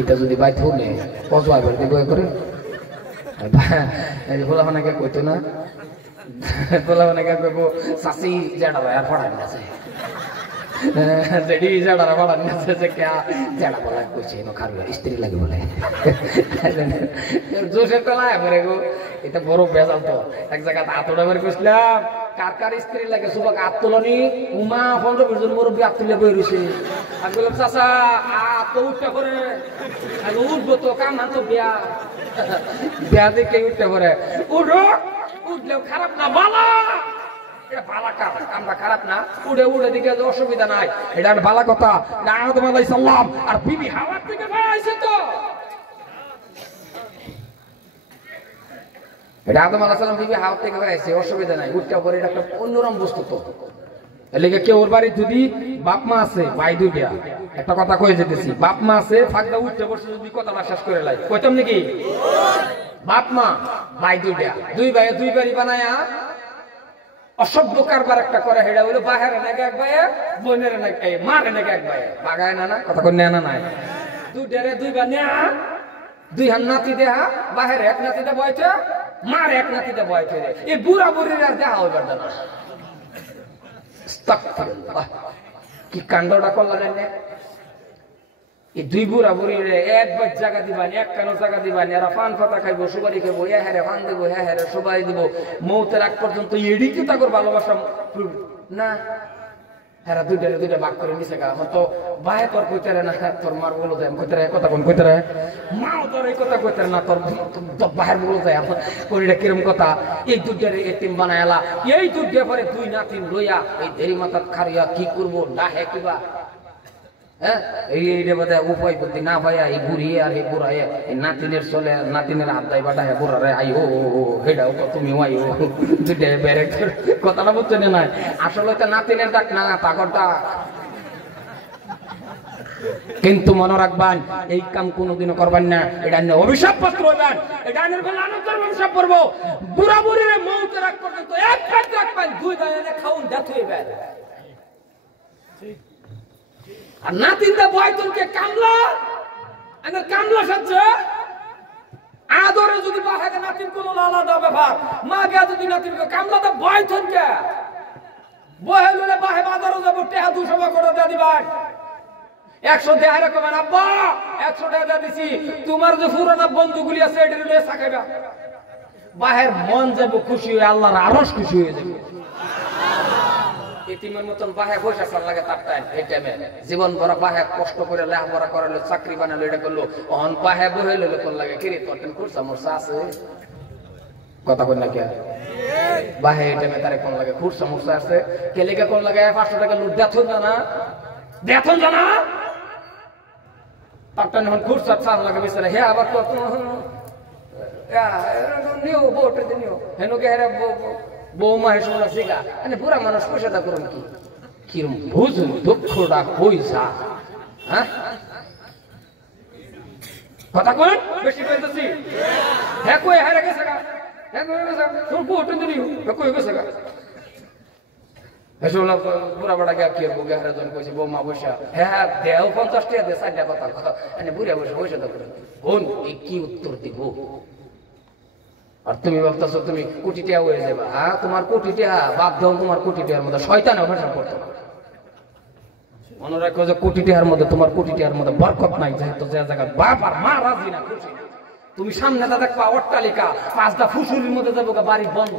এটা যদি বাইত শুনে কজওয়া করে দিব করে এই হলা অনেকে কইতো না, হলা অনেকে কইবো সাসি জাডা ভাই আর পড়াই না আছে, যেডি জাডা পড়াই না আছে যে কে জাডা বলা কইছে নো খারু স্ত্রী লাগে বলে জোসে তলায় পড়ে গো। এটা বড় বেজাল তো। এক জায়গাতে আতড়া বের কইছিলাম, কার কার স্ত্রী লাগে যুবক আত্মলনি উমা 15 জন মুরব্বি আত্মলে বই রইছে। আমি বললাম চাচা তো উঠতে করে আমি উঠবো তো কাম তো বিয়া বিয়া দেখে উঠতে করে উঠো উঠলেও খারাপ না ভালো আমরা খারাপ না উড়ে উড়ে দিকে অসুবিধা নাই এটা ভালো কথা আদম আলাইহিস সালাম আর বিবি হাওয়ার থেকে বেরাইছে তো এটা আদম আলাইহিস সালাম বিবি হাওয়ার থেকে বেরাইছে অসুবিধা নাই উঠতে করে এটা একটা অন্যরকম বস্তু তো এলাকা কেউ ওর বাড়ি যদি বাপ মা আছে ভাই দুইটা একটা কথা কয়ে যেতেছি বাপ মা আছে ফাঁকটা উঠতে বসে যদি কথাটা শেষ করে লাই কইতাম নাকি বাপ মা ভাই দুইটা দুই ভাই দুই বাড়ি বানায়া অসভ্য কারবার একটা করে হেডা হইলো বাহেরে নাকি এক ভাইয়ে বোনের নাকি মারে নাকি এক ভাইয়ে বাগায় না না কথা কোন না নাই দুইটারে দুই বা নেয়া দুই হান নাতি দেহা বাহেরে এক নাতিতে বয়ছে মারে এক নাতিতে বয়ছে এই বুড়া বুড়ির আর দেখা হইবার না কি কাণ্ডটা করলেন এই দুই বুড়া বুড়ি একবার জায়গা দিবানি এক কানো জায়গা দিবানি এরা পান পাতা খাইবো সুপারি খাইবো হ্যাঁ হ্যাঁ পান দেবো হ্যাঁ হ্যাঁ সবাই দিব মৌতের আগ পর্যন্ত এডি কি তাকর ভালোবাসা না হ্যাঁ দুইটারে দুইটা ভাগ করে নিছে গা আমার তো ভাই তোর কইতারে না তোর মার বলো যায় কইতারে কথা কোন কইতারে মাও তোর এই কথা কইতারে না তোর ভাইয়ের বলো যায় আমার কইটা কিরম কথা এই দুইটারে এতিম বানায়লা এই দুইটা পরে দুই নাতিন লইয়া এই দেরি মাথা খারিয়া কি করবো না হে কিবা হ্যাঁ এই বোধহয় উপায় বুদ্ধি না ভাইয়া এই বুড়ি আর এই বুড়া এই নাতিনের চলে নাতিনের হাত দায় বাটা বুড়া রে আই ও হেডাও তো তুমি আই ও দুইটা বেড়ে কথাটা বুঝছেন না আসলে তো নাতিনের ডাক না পাগলটা কিন্তু মনে রাখবেন এই কাম কোনোদিনও করবেন না এটা নিয়ে অভিশাপ পত্র হইবেন এটা নিয়ে লানতের অভিশাপ করব বুড়া বুড়ির মৌতের আগ পর্যন্ত এক কাজ রাখবেন দুই দাঁড়িয়ে খাউন দেখ হইবেন আর নাতিনটা বয়তনকে কামলা এনে কামলা সাজছে আদরে যদি বাহাকে নাতিন কোন আলাদা ব্যাপার মা গে যদি নাতিনকে কামলাটা বয়তনকে বহে ললে বাহে বাজারও যাব টেহা 200 টাকা করে দিয়ে দিবেন 100 দেয়া রাখবেন আব্বা 100 টাকা দিয়ে দিছি তোমার যে পুরানা বন্ধুগুলি আছে এটারে লয়ে সাকাইবা বাহের মন যাব খুশি হয়ে আল্লাহর আরশ খুশি হয়ে যাবে এতিমের মতন বাহে পয়সা সার লাগে তার টাইম এই টাইমে জীবন ভরা বাহে কষ্ট করে লেখাপড়া করালো চাকরি বানালো এটা করলো অন বাহে বহে লইলে কোন লাগে কিরে তোর টেন খুরসা মোরসা আছে কথা কই না কে বাহে এই টাইমে তারে কোন লাগে খুরসা মোরসা আছে কে লেগে কোন লাগে 500 টাকা লুট দেথন জানা তার টাইম হন খুরসা সার লাগে বিছানা হে আবার তো নিও ভোট দিও হেনো কে হেরা বৌমা হেসোনা শিখা মানে পুরা মানুষ পয়সাটা করুন কি কিরম বুঝুন দুঃখটা পয়সা হ্যাঁ কথা কোন বেশি কইতেছি হ্যাঁ কই হারে গেছে গা হ্যাঁ কই গেছে তোর ভোট দিও কই গেছে গা হেসোনা পুরা বড়া গা কি বগে হারে জন কইছে বৌমা পয়সা হ্যাঁ দেও 50 টাকা দে সাইডা কথা মানে বুড়া বসে পয়সাটা করুন কোন এই কি উত্তর দিব আর তুমি ভাবতেছো তুমি কোটি টাকা হয়ে যাবে হ্যাঁ তোমার কোটি টাকা বাপ দাও তোমার কোটি টাকার মধ্যে শয়তান অভিশাপ করতে মনে রাখো যে কোটি টাকার মধ্যে তোমার কোটি টাকার মধ্যে বরকত নাই যেহেতু যে জায়গা বাপ আর মা রাজি না খুশি না তুমি সামনে তা দেখবা অট্টালিকা 5টা ফুসুরির মধ্যে যাবো বাড়ি বন্ধ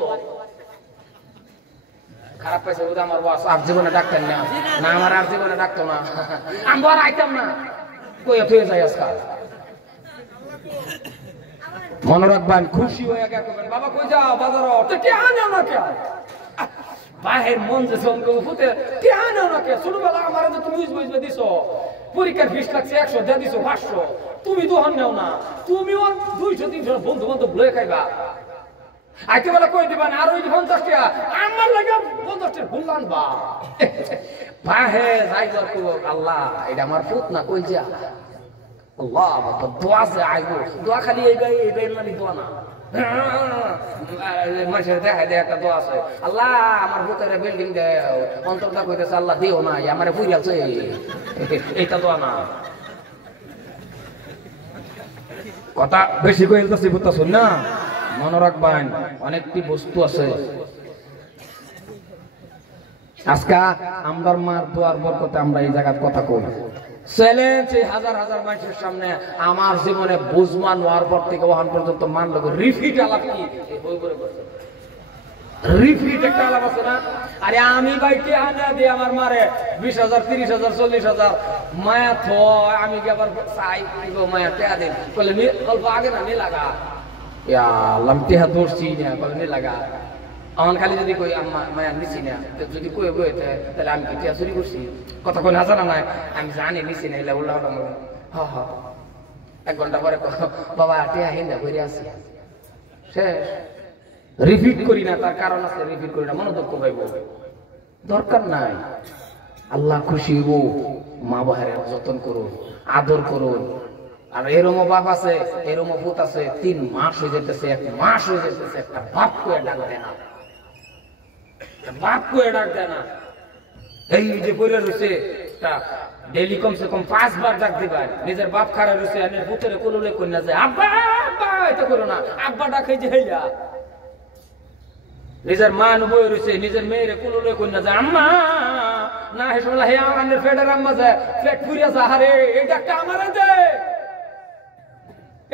খারাপ পাইছে বুঝে আমার বাস আর জীবনে ডাক্তার না না আমার আর জীবনে ডাক্তার না আমি আর আইতাম না কই হয়ে যায় আজকাল মনে রাখবেন খুশি হয়ে গেছে বাবা কই যাও বাজারও তো কে আনো না কে বাহির মন যে সঙ্গে ফুটে কে আনো না কে ছোটবেলা আমার যে তুমি বুঝবে দিছো পরীক্ষার ফিস লাগছে 100 দিয়ে দিছো 500 তুমি তো হন নাও না তুমিও 200 300 বন্ধু বান্ধব লয়ে খাইবা আইতে বলে কই দিবা না আর ওই 50 টাকা আমার লাগে 50 টাকা ভুললাম বা বাহে যাইবার কো আল্লাহ এটা আমার পুত না কই যা আল্লাহ দোয়া যে আইবো দোয়া খালি এই মানে দোয়া না মানুষের দেখা দেয় একটা দোয়া আছে আল্লাহ আমার ভিতরে বিল্ডিং দেও অন্তরটা কইতেছে আল্লাহ দিও না আমার পুইরাছে এইটা দোয়া না কথা বেশি কইতেছি বুঝতেছ না মনে রাখবেন অনেকটি বস্তু আছে আজকে আমরার মার দোয়ার বরকতে আমরা এই জায়গার কথা কই চ্যালেঞ্জ এই হাজার হাজার মানুষের সামনে আমার জীবনে বুঝমান হওয়ার পর থেকে ওখান পর্যন্ত মানলো রিফিট আলাপ কি বই করে রিপিট একটা আলাপ আছে না? আরে আমি ভাই টেহা না দিয়ে আমার মারে 20,000 30,000 40,000 মায়া থো আমি কি আবার চাই মায়া টেহা দিন বলে অল্প আগে না নে লাগা ইয়া আল্লাহ টেহা ধরছি না বলে নে লাগা আমার খালি যদি কই আম্মা মায়া নিছি না যদি কই বই তাহলে আমি কি টেহা চুরি করছি কতক্ষণ হাজার না আমি জানি নিছি না এলা উল্লাহ হ্যাঁ হ্যাঁ 1 ঘন্টা পরে বাবা টেহা হিন্দা করে আসি শেষ রিপিট করি না তার কারণ আছে রিপিট করি না মনোদক্ষ পাইব দরকার নাই আল্লাহ খুশি হইব মা বাবারে যত্ন করুন আদর করুন আর এরমও বাপ আছে এরমও পুত আছে 3 মাস হয়ে যেতেছে 1 মাস হয়ে যেতেছে একটা বাপ কয়ে ডাক দেয় না বাপ কয়ে ডাক দেয় না এই যে পড়ে রয়েছে একটা ডেইলি কমসে কম 5 বার ডাক দিবা নিজের বাপ খারাপ রয়েছে আর পুতের কোলে কন্যা যায় আব্বা আব্বা এটা করো না আব্বা ডাকে যে হইয়া নিজের মা বই রয়েছে নিজের মেয়েরে কুলুলে কন্যা যায় আম্মা না হেসমলা হে আমার ফেডার আম্মা যায় ফ্লেট ফুরিয়া যায় আরে এই ডাকটা আমারে দে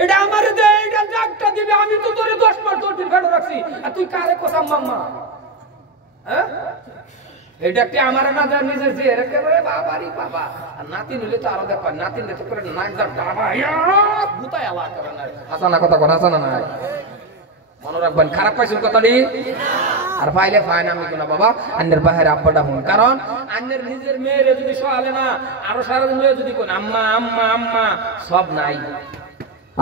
এটা আমারে দে এটা ডাকটা দিবে আমি তো তোরে 10 মাস তোর ফেডার রাখছি আর তুই কারে কথা মাম্মা হ্যাঁ এই ডাকটা আমারে না যায় নিজের যে একেবারে বাবারি বাবা আর নাতি নিলে তো আরো দেখবা নাতি নিলে তো করে নাক দাঁত ডাবা গুতায় আলা করে না হাসানা কথা কোন হাসানা না মনে রাখবেন খারাপ পাইছেন কথাটি আর পাইলে পায় না আমি কোনা বাবা আন্নের বাহিরে আব্বাটা হন কারণ আন্নের নিজের মেয়েরে যদি সহালে না আরো সারাদিন যদি কোন আম্মা আম্মা আম্মা সব নাই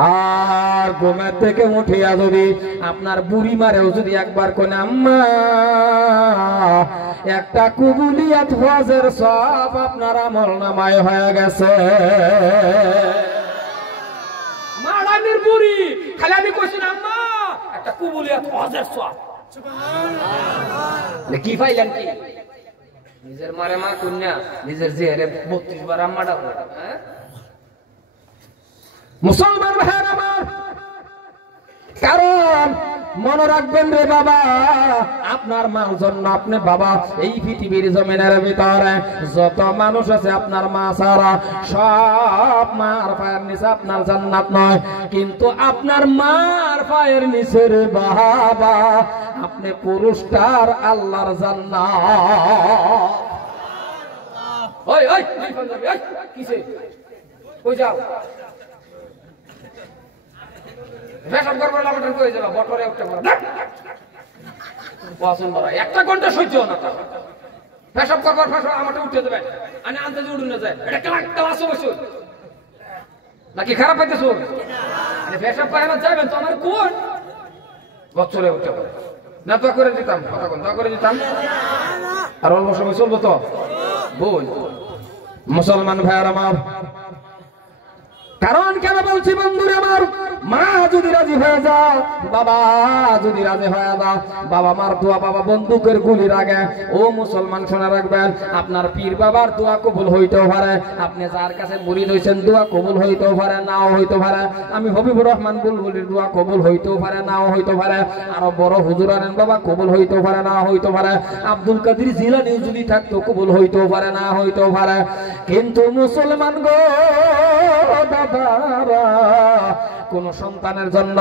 আর ঘুমের থেকে উঠিয়া যদি আপনার বুড়ি মারেও যদি একবার কোন আম্মা একটা কুবুলিয়াত হজের সব আপনার আমল নামায় হয়ে গেছে মারানির বুড়ি খালি আমি কইছি আম্মা একটা কুবুলিয়াত হজের সব সুবহানাল্লাহ কি পাইলেন কি নিজের মারে মা কন্যা নিজের জেরে 32 বার আম্মা ডাকো হ্যাঁ মুসলমান ভাইরা আমার কারণ মনে রাখবেন রে বাবা আপনার মার জন্য আপনি বাবা এই পৃথিবীর জমিনের ভিতরে যত মানুষ আছে আপনার মা ছাড়া সব মার পায়ের নিচে আপনার জান্নাত নয় কিন্তু আপনার মার পায়ের নিচে রে বাবা আপনি পুরস্কার আল্লাহর জান্নাত ওই ওই কিসে কই যাও ফেশন করবো লাগাটার কই যাবা বটরে একটা বড় পছন্দ না একটা ঘন্টা সহ্য না তা ফেশন করবার ফেশন আমাকে উঠে দেবে আমি আনতে উড়ুন না যায় এটা ক্লাসে বসে নাকি খারাপ পাইতেছো না ফেশন পায় না যাবেন তো আমার কোন বছরে উঠে পড়ে না তো করে দিতাম কথা কোন তো করে দিতাম আর অল্প সময় চলবো তো বই মুসলমান ভাইয়ার আমার কারণ কেন বলছি বন্ধুরা আমার মা যদি রাজি হয়ে যাও বাবা যদি রাজি হয়ে যাও বাবা মার দোয়া বাবা বন্দুকের গুলির আগে ও মুসলমান শোনা রাখবেন আপনার পীর বাবার দোয়া কবুল হইতেও পারে আপনি যার কাছে মুরিদ হইছেন দোয়া কবুল হইতেও পারে নাও হইতে পারে আমি হবিবুর রহমান বুলবুলির দোয়া কবুল হইতেও পারে নাও হইতে পারে আরো বড় হুজুর আনেন বাবা কবুল হইতেও পারে না হইতে পারে আব্দুল কাদের জিলানী যদি থাকতো কবুল হইতেও পারে না হইতেও পারে কিন্তু মুসলমান গো কোন সন্তানের জন্য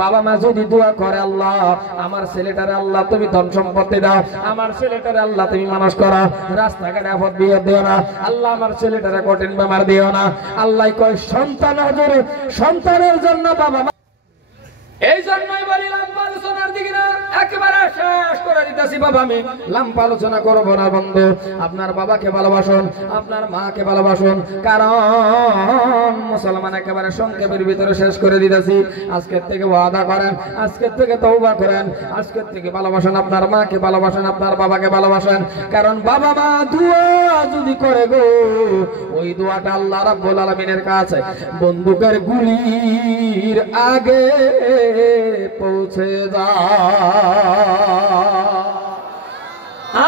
বাবা মা যদি দোয়া করে আল্লাহ আমার ছেলেটারে আল্লাহ তুমি ধন সম্পত্তি দাও আমার ছেলেটারে আল্লাহ তুমি মানুষ করো রাস্তাঘাটে আপদ দিয়ে দিও না আল্লাহ আমার ছেলেটারে কঠিন বেমার দিও না আল্লাহ কয় সন্তানের জন্য বাবা মা এই জন্যই বলি লম্বা আলোচনার দিকে না একেবারে শেষ করে দিতেছি বাবা আমি লম্বা আলোচনা করবো না বন্ধু আপনার বাবাকে ভালোবাসুন আপনার মাকে ভালোবাসুন কারণ মুসলমান একেবারে সংক্ষেপের ভিতরে শেষ করে দিতেছি আজকের থেকে ওয়াদা করেন আজকের থেকে তওবা করেন আজকের থেকে ভালোবাসেন আপনার মাকে ভালোবাসেন আপনার বাবাকে ভালোবাসেন কারণ বাবা মা দোয়া যদি করে গো ওই দোয়াটা আল্লাহ রাব্বুল আলামিনের কাছে বন্দুকের গুলির আগে পৌঁছে যা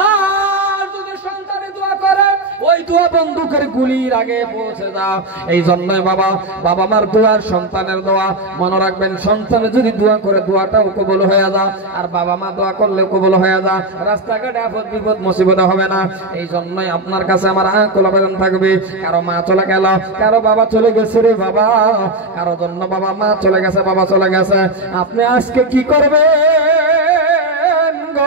আর যদি সন্তানে দোয়া করে ওই দোয়া বন্দুকের গুলির আগে পৌঁছে যা এই জন্যই বাবা মার দোয়ার সন্তানের দোয়া মনে রাখবেন সন্তানে যদি দোয়া করে দোয়াটাও কবুল হয়ে যা আর বাবা মা দোয়া করলে কবুল হয়ে যা রাস্তাঘাটে আপদ বিপদ মুসিবত হবে না এই জন্যই আপনার কাছে আমার আকুল আবেদন থাকবে কারো মা চলে গেল কারো বাবা চলে গেছে রে বাবা কারো জন্য বাবা মা চলে গেছে বাবা চলে গেছে আপনি আজকে কি করবেন গো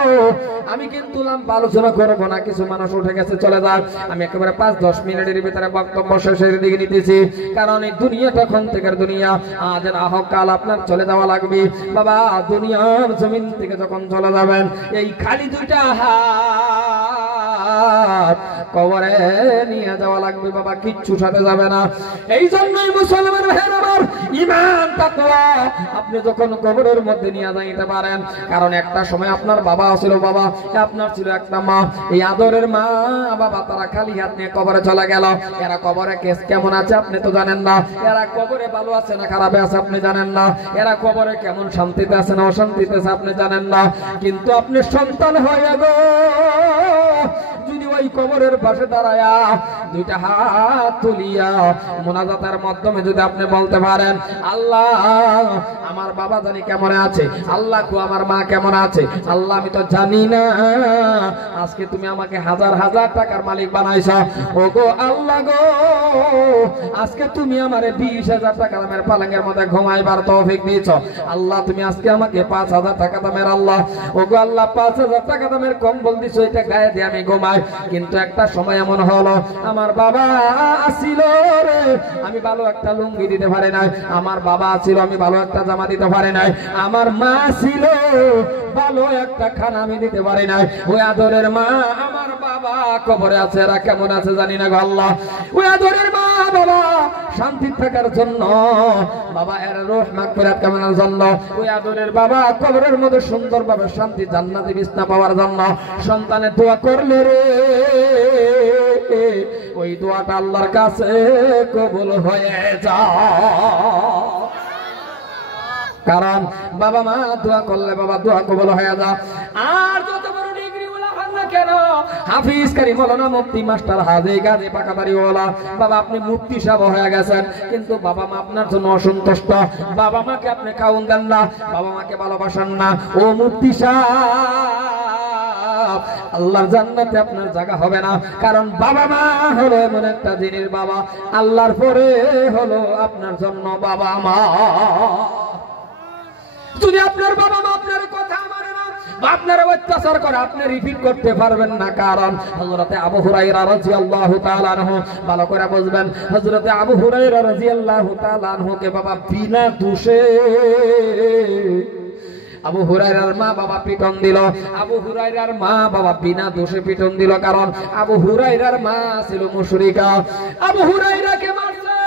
আমি কিন্তু লম্বা আলোচনা করবো না, কিছু মানুষ উঠে গেছে চলে যাক, আমি একেবারে 5-10 মিনিটের ভিতরে বক্তব্য শেষের দিকে নিতেছি, কারণ এই দুনিয়াটা এখন থেকে দুনিয়া, আজ না হোক কাল আপনার চলে যাওয়া লাগবে বাবা। দুনিয়ার জমিন থেকে যখন চলে যাবেন এই খালি দুইটা হাত কবরে নিয়ে যাওয়া লাগবে বাবা, কিচ্ছু সাথে যাবে না। এই জন্যই মুসলমান ভাইয়ের আমার ঈমান তাকওয়া আপনি যখন কবরের মধ্যে নিয়ে যাইতে পারেন, কারণ একটা সময় আপনার বাবা ছিল বাবা, আপনার ছিল একটা মা, এই আদরের মা বাবা তারা খালি হাত নিয়ে কবরে চলে গেল। এরা কবরে কেস কেমন আছে আপনি তো জানেন না, এরা কবরে ভালো আছে না খারাপে আছে আপনি জানেন না, এরা কবরে কেমন শান্তিতে আছে না অশান্তিতে আছে আপনি জানেন না। কিন্তু আপনি সন্তান হয়ে গো যদি ওই কবরের পাশে দাঁড়ায়া দুইটা হাত তুলিয়া মুনাজাতের মাধ্যমে যদি আপনি বলতে পারেন, আল্লাহ আমার বাবা জানি কেমন আছে, আল্লাহ গো আমার মা কেমন আছে, আল্লাহ আমি তো জানি না, আজকে তুমি আমাকে হাজার হাজার টাকার মালিক বানাইছো, ও গো আল্লাহ গো আজকে তুমি আমারে 20,000 টাকা দামের পালঙ্গের মধ্যে ঘুমাইবার তৌফিক দিয়েছো, আল্লাহ তুমি আজকে আমাকে 5,000 টাকা দামের, আল্লাহ ও গো আল্লাহ 5,000 টাকা দামের কম্বল দিছো, এটা গায়ে দিয়ে আমি ঘুমাই। কিন্তু একটা সময় এমন হলো আমার বাবা আসিল রে, আমি ভালো একটা লুঙ্গি দিতে পারি নাই, আমার বাবা ছিল আমি ভালো একটা জামা দিতে পারি নাই, আমার মা ছিল ভালো একটা খানা আমি দিতে পারি নাই। ওই আদরের মা আমার বাবা কবরে আছে, এরা কেমন আছে জানি না গো আল্লাহ। ওই আদরের মা বাবা শান্তি থাকার জন্য বাবা এর রূহ মাগফিরাত কামনার জন্য, ওই আদরের বাবা কবরের মধ্যে সুন্দরভাবে শান্তি জান্নাতি বিছনা পাওয়ার জন্য সন্তানের দোয়া করলে রে, ওই দোয়াটা আল্লাহর কাছে কবুল হয়ে যায়। কারণ বাবা মা দোয়া করলে বাবা দোয়া কবুল হয়ে যায়। আর যত বড় ডিগ্রি ওলা হন না কেন, হাফিজ কারি মাওলানা মুফতি মাস্টার হাজী গাজী পাকাবাড়ি ওলা বাবা আপনি মুফতি সাহেব হয়ে গেছেন, কিন্তু বাবা মা আপনার জন্য অসন্তুষ্ট, বাবা মাকে আপনি খাওয়ান দেন না, বাবা মাকে ভালোবাসেন না, ও মুফতি সাহেব আল্লাহর জান্নাতে আপনার জায়গা হবে না। কারণ বাবা মা হলো এমন একটা জিনিস বাবা, আল্লাহর পরে হলো আপনার জন্য বাবা মা। যদি আপনার বাবা মা আপনার কথা মানে না বা আপনার অত্যাচার করে আপনি রিপিট করতে পারবেন না। কারণ হযরতে আবু হুরায়রা রাদিয়াল্লাহু তাআলা আনহু ভালো করে বুঝবেন, হযরতে আবু হুরায়রা রাদিয়াল্লাহু তাআলা আনহুকে বাবা বিনা দোষে আবু হুরায়রার মা বাবা পিটন দিল, আবু হুরায়রার মা বাবা বিনা দোষে পিটন দিল, কারণ আবু হুরায়রার মা ছিল মুশরিকা। আবু হুরায়রাকে মারছে,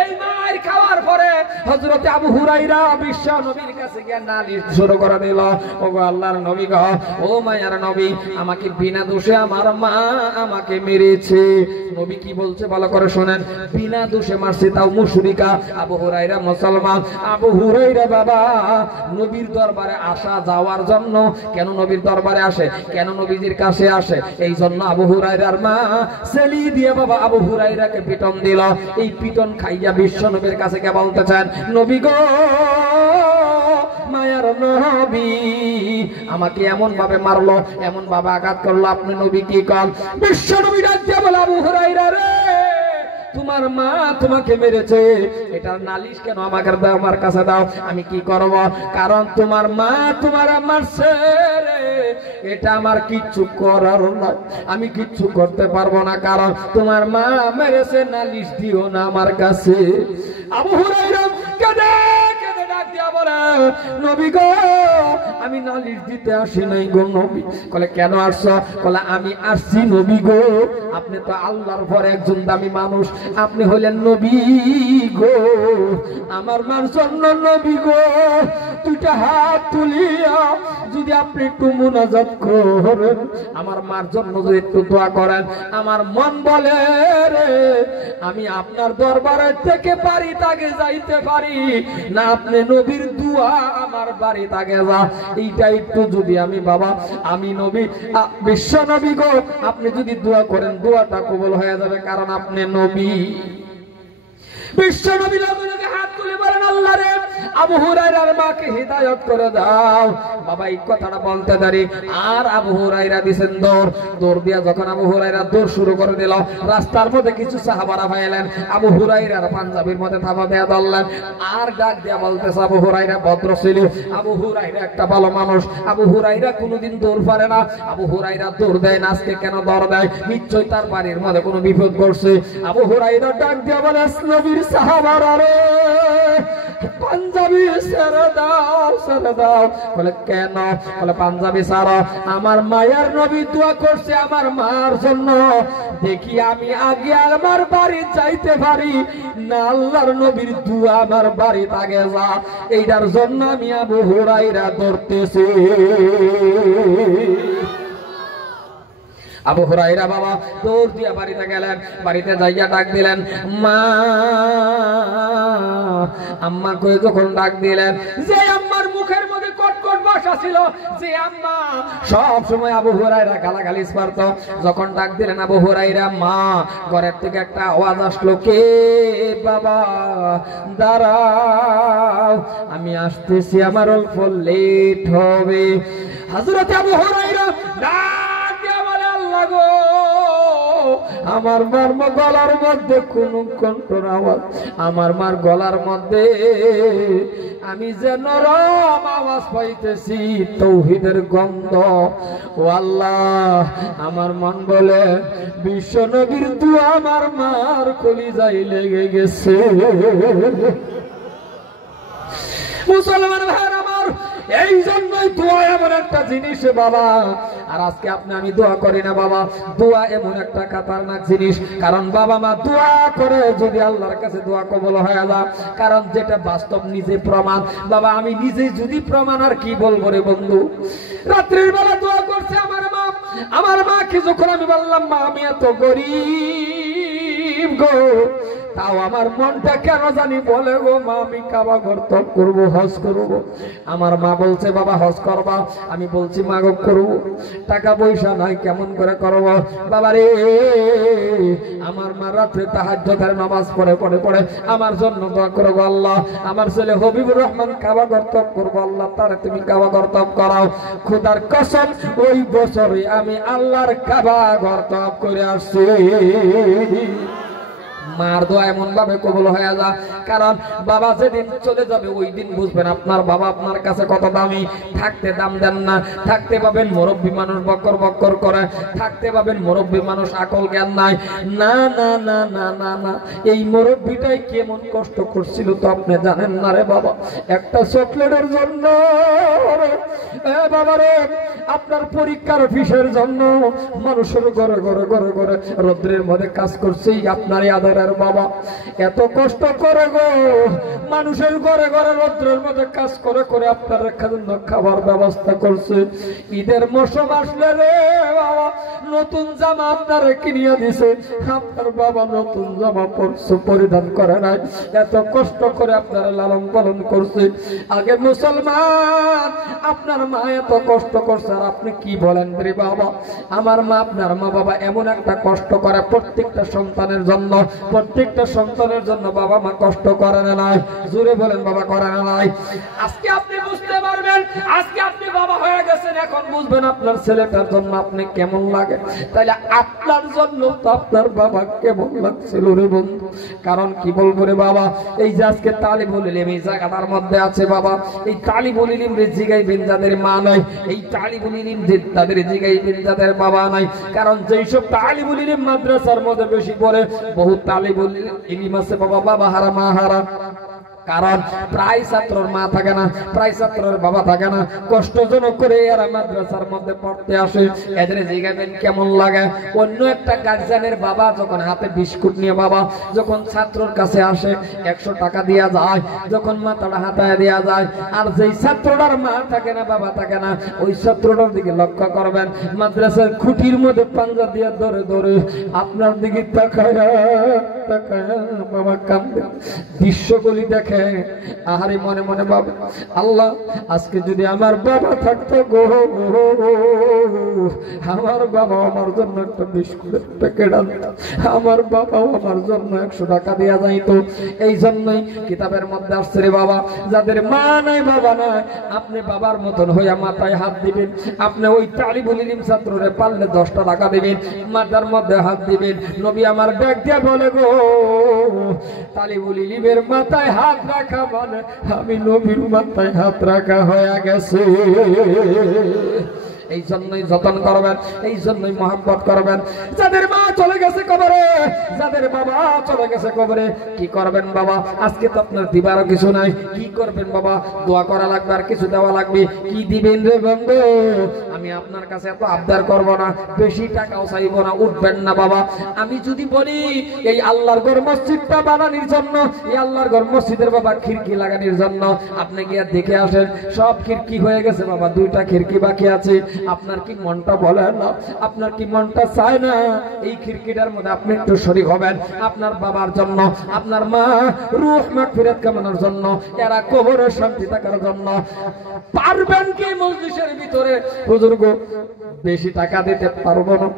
এই মার খাওয়ার পরে হযরতে আবু হুরায়রা বিশ্ব নবীর কাছে গিয়ে নালিশ শুরু করে দিল, ওগো আল্লাহর নবী গো, ও মায়ার নবী আমাকে বিনা দোষে আমার মা আমাকে মেরেছে। নবী কি বলছে ভালো করে শুনেন, বিনা দোষে মারছে তাও মুশরিকা, আবু হুরায়রা মুসলমান। আবু হুরায়রা বাবা নবীর দরবারে আসা যাওয়ার জন্য, কেন নবীর দরবারে আসে, কেন নবীজির কাছে আসে, এই জন্য আবু হুরায়রার মা সেলি দিয়ে বাবা আবু হুরায়রাকে পিটন দিল। এই পিটন খাইয়া বিশ্ব নবীর কাছে কে বলতে চান, নবী গো মায়ার নবী আমাকে এমন ভাবে মারলো, এমন ভাবে আঘাত করলো, আপনি নবী কি কন? বিশ্ব নবী ডাক দিয়ে বলে, আবু হুরায়রা রে তোমার মা তোমাকে মেরেছে, এটার নালিশ কেন আমাকে দাও, আমার কাছে দাও, আমি কি করব? কারণ তোমার মা তোমার মারছে রে, এটা আমার কিচ্ছু করার না, আমি কিচ্ছু করতে পারবো না, কারণ তোমার মা মেরেছে, নালিশ দিও না আমার কাছে। আবু হুরায়রা কেঁদে কেঁদে ডাক দিয়া বলে, নবী গো আমি নালিশ দিতে আসি নাই গো নবী। বলে কেন আসছো? বলে আমি আসছি নবী গো, আপনি তো আল্লাহর পর একজন দামি মানুষ, আপনি হলেন নবী গো, আমার মার জন্য নবী গো দুইটা হাত তুলিয়া যদি আপনি একটু মুনাজাত করেন, আমার মার জন্য যদি একটু দোয়া করেন, আমার মন বলে রে আমি আপনার দরবারে থেকে বাড়ি তাকে যাইতে পারি না, আপনি নবীর দোয়া আমার বাড়ি তাকে যা, এইটা একটু যদি আমি বাবা আমি নবী বিশ্ব নবী গো আপনি যদি দোয়া করেন দোয়াটা কবুল হয়ে যাবে, কারণ আপনি নবী। বিশ্ব নবী লগে হাত তুলে বলেন, আল্লাহ রে আবু হুরায়রার মাকে হিদায়াত করে দাও। বাবা এই কথাটা বলতে দেরি আর আবু হুরায়রা দিছেন দৌড় দিয়া যখন আবু হুরায়রা দৌড় শুরু করে দিল, রাস্তার মধ্যে কিছু সাহাবারা পাইলেন আবু হুরায়রার পাঞ্জাবির মধ্যে থাবা দেয়া ধরলেন আর ডাক দিয়া বলতেছে আবু হুরায়রা ভদ্র ছিল, আবু হুরায়রা একটা ভালো মানুষ, আবু হুরায়রা কোনোদিন দৌড় পারে না, আবু হুরায়রা দৌড় দেয় না, আজকে কেন দৌড় দেয়? নিশ্চয়ই তার বাড়ির মধ্যে কোনো বিপদ ঘটছে। আবু হুরায়রা ডাক দিয়া বলে, নবীর সাহাবারা রে, পাঞ্জাবি ছেড়ে দাও। বলে কেন? বলে পাঞ্জাবি ছাড়ো, আমার মায়ের নবী দোয়া করছে আমার মার জন্য, দেখি আমি আগে আমার বাড়ি যাইতে পারি না, আল্লাহর নবীর দোয়া আমার বাড়ি আগে যা, এইটার জন্য আমি আবু হুরায়রা ধরতেছি। আবু হুরায়রা বাবা দৌড় দিয়া বাড়িতে গেলেন, বাড়িতে যাইয়া ডাক দিলেন মা, আম্মা কই যখন ডাক দিলেন, যে আম্মার মুখের মধ্যে কটকট ভাষা ছিল, যে আম্মা সব সময় আবু হুরায়রা গালাগালি পারত, যখন ডাক দিলেন আবু হুরায়রা মা, ঘরের থেকে একটা আওয়াজ আসলো, কে বাবা দাঁড়াও আমি আসতেছি, আমার অল্প লেট হবে। হযরত আবু হুরায়রা আমার মার গলার মধ্যে কোন কণ্ঠর আওয়াজ, আমার মার গলার মধ্যে আমি যে নরম আওয়াজ পাইতেছি, তৌহিদের গন্ধ। ও আল্লাহ, আমার মন বলে বিশ্ব নবীর দোয়া আমার মার কলিজায় লেগে গেছে। মুসলমান ভাইরা আমার, এই জন্যই দোয়া এমন একটা জিনিস বাবা। আর আজকে আপনি আমি দোয়া করি না বাবা, দোয়া এমন একটা খাতারনাক জিনিস, কারণ বাবা মা দোয়া করে যদি আল্লাহর কাছে দোয়া কবুল হয়ে যায়, কারণ যেটা বাস্তব নিজে প্রমাণ। বাবা আমি নিজে যদি প্রমাণ, আর কি বলবো রে বন্ধু। রাত্রির বেলা দোয়া করছে আমার মাকে যখন আমি বললাম মা আমি এত গরিব গো, তাও আমার মনটা কেন জানি বলে গো মা আমি কাবা ঘর ত্যাগ করবো, হজ করবো। আমার মা বলছে বাবা হজ করবা, আমি বলছি মা গো করবো, টাকা পয়সা নাই কেমন করে করবো। বাবা রে, আমার মা রাত্রে তাহাজ্জুদের নামাজ পড়ে আমার জন্য দোয়া করবো, আল্লাহ আমার ছেলে হবিবুর রহমান কাবা ঘর ত্যাগ করবো, আল্লাহ তারে তুমি কাবা ঘর ত্যাগ করাও। খোদার কসম ওই বছরে আমি আল্লাহর কাবা ঘর ত্যাগ করে আসছি। মার দোয়া এমন ভাবে কবুল হয়ে যা, কারণ বাবা যেদিন চলে যাবে ওই দিন বুঝবেন আপনার বাবা আপনার কাছে কত দামি। থাকতে দাম দেন না, থাকতে পাবেন মুরব্বী মানুষ বক্কর বক্কর করে, থাকতে পাবেন মুরব্বী মানুষ আকল জ্ঞান নাই। না না না না না না, এই মুরব্বীটাই কেমন কষ্ট করছিল তো আপনি জানেন না রে বাবা। একটা চকলেটের জন্য বাবা রে, আপনার পরীক্ষার ফিসের জন্য মানুষের ঘরে ঘরে ঘরে ঘরে রৌদ্রের মধ্যে কাজ করছে আপনারই আদরের বাবা। এত কষ্ট করে গো, মানুষের ঘরে ঘরে রৌদ্রের মধ্যে কাজ করে করে আপনার জন্য খাবার ব্যবস্থা করছে। ঈদের মৌসুম আসলে রে বাবা, নতুন জামা আপনারে কিনিয়ে দিছে, আপনার বাবা নতুন জামা পরিধান করে নাই, এত কষ্ট করে আপনারা লালন পালন করছে। আগে মুসলমান, আপনার মা এত কষ্ট করছে আর আপনি কি বলেন রে বাবা। আমার মা আপনার মা বাবা এমন একটা কষ্ট করে প্রত্যেকটা সন্তানের জন্য, প্রত্যেকটা সন্তানের জন্য বাবা মা কষ্ট করে না নাই? জোরে বলেন বাবা করে না নাই? আজকে আপনি বুঝতে পারবেন, আজকে আপনি বাবা হয়ে গেছেন, এখন বুঝবেন আপনার ছেলেটার জন্য আপনি কেমন লাগে। তাইলে আপনার জন্য তো আপনার বাবা কেমন লাগছিল রে বন্ধু। কারণ কি বলবো রে বাবা, এই যে আজকে তালিবুল ইলম এই জায়গাটার মধ্যে আছে বাবা, এই তালিবুল ইলম রে জিগাইবেন যাদের মা নাই, এই তালিবুল ইলম যে তাদের জিগাইবেন যাদের বাবা নাই। কারণ যেসব তালিবুল ইলম মাদ্রাসার মধ্যে বেশি পড়ে, বহুত তালিবুল ইলম আছে বাবা বাবা হারা মা হারা। কারণ প্রায় ছাত্রর মা থাকে না, প্রায় ছাত্রের বাবা থাকে না, কষ্টজনক করে এরা মাদ্রাসার মধ্যে পড়তে আসে। এদের জিজ্ঞাসেন কেমন লাগে। অন্য একটা গার্জিয়ানের বাবা যখন হাতে বিস্কুট নিয়ে বাবা যখন ছাত্রর কাছে আসে 100 টাকা দেয়া যায়, যখন মাথাটা হাতায় দেয়া যায়, আর যেই ছাত্রটার মা থাকে না বাবা থাকে না, ওই ছাত্রটার দিকে লক্ষ্য করবেন, মাদ্রাসার খুঁটির মধ্যে পাঞ্জা দিয়ে ধরে ধরে আপনার দিকে তাকায় তাকায় বাবা কান্দে। দৃশ্যগুলি দেখে রেখে আহারে মনে মনে বাবা আল্লাহ আজকে যদি আমার বাবা থাকতো গো, আমার বাবা আমার জন্য একটা বিস্কুটের প্যাকেট আনতো, আমার বাবাও আমার জন্য 100 টাকা দেয়া যাইতো। এই জন্যই কিতাবের মধ্যে আসছে রে বাবা, যাদের মা নাই বাবা নাই, আপনি বাবার মতন হইয়া মাথায় হাত দিবেন। আপনি ওই তালিবুল ইলম ছাত্ররে পারলে 10টা টাকা দিবেন, মাথার মধ্যে হাত দিবেন। নবী আমার ডাক দিয়া বলে গো, তালিবুল ইলমের মাথায় হাত রাখা মানে আমি নবীর মাথায় হাত রাখা হয়ে গেছে। এই জন্যই যতন করবেন, এই জন্যই মহব্বত করবেন। যাদের মা চলে গেছে কবরে, যাদের বাবা চলে গেছে কবরে, কি করবেন বাবা? আজকে তো আপনার দিবারও কিছু নাই, কি করবেন বাবা? দোয়া করা লাগবে, আর কিছু দেওয়া লাগবে। কি দিবেন রে বন্ধু? আমি আপনার কাছে এত আবদার করব না, বেশি টাকাও চাইব না, উঠবেন না বাবা। আমি যদি বলি এই আল্লাহর ঘর মসজিদটা বানানোর জন্য, এই আল্লাহর ঘর মসজিদের বাবা খিড়কি লাগানোর জন্য, আপনি গিয়ে দেখে আসেন, সব খিড়কি হয়ে গেছে বাবা, 2টা খিড়কি বাকি আছে। আপনার কি মনটা বলে না? আপনার কি মনটা চায় না এই খিড়কিটার মধ্যে আপনি একটু শরীক হবেন? আপনার বাবার জন্য, আপনার মা রূহ মাগফিরাত কামনার জন্য, এরা কবরের শান্তি থাকার জন্য পারবেন কি মজলিসের ভিতরে? হুজুর গো বেশি টাকা দিতে পারবো না।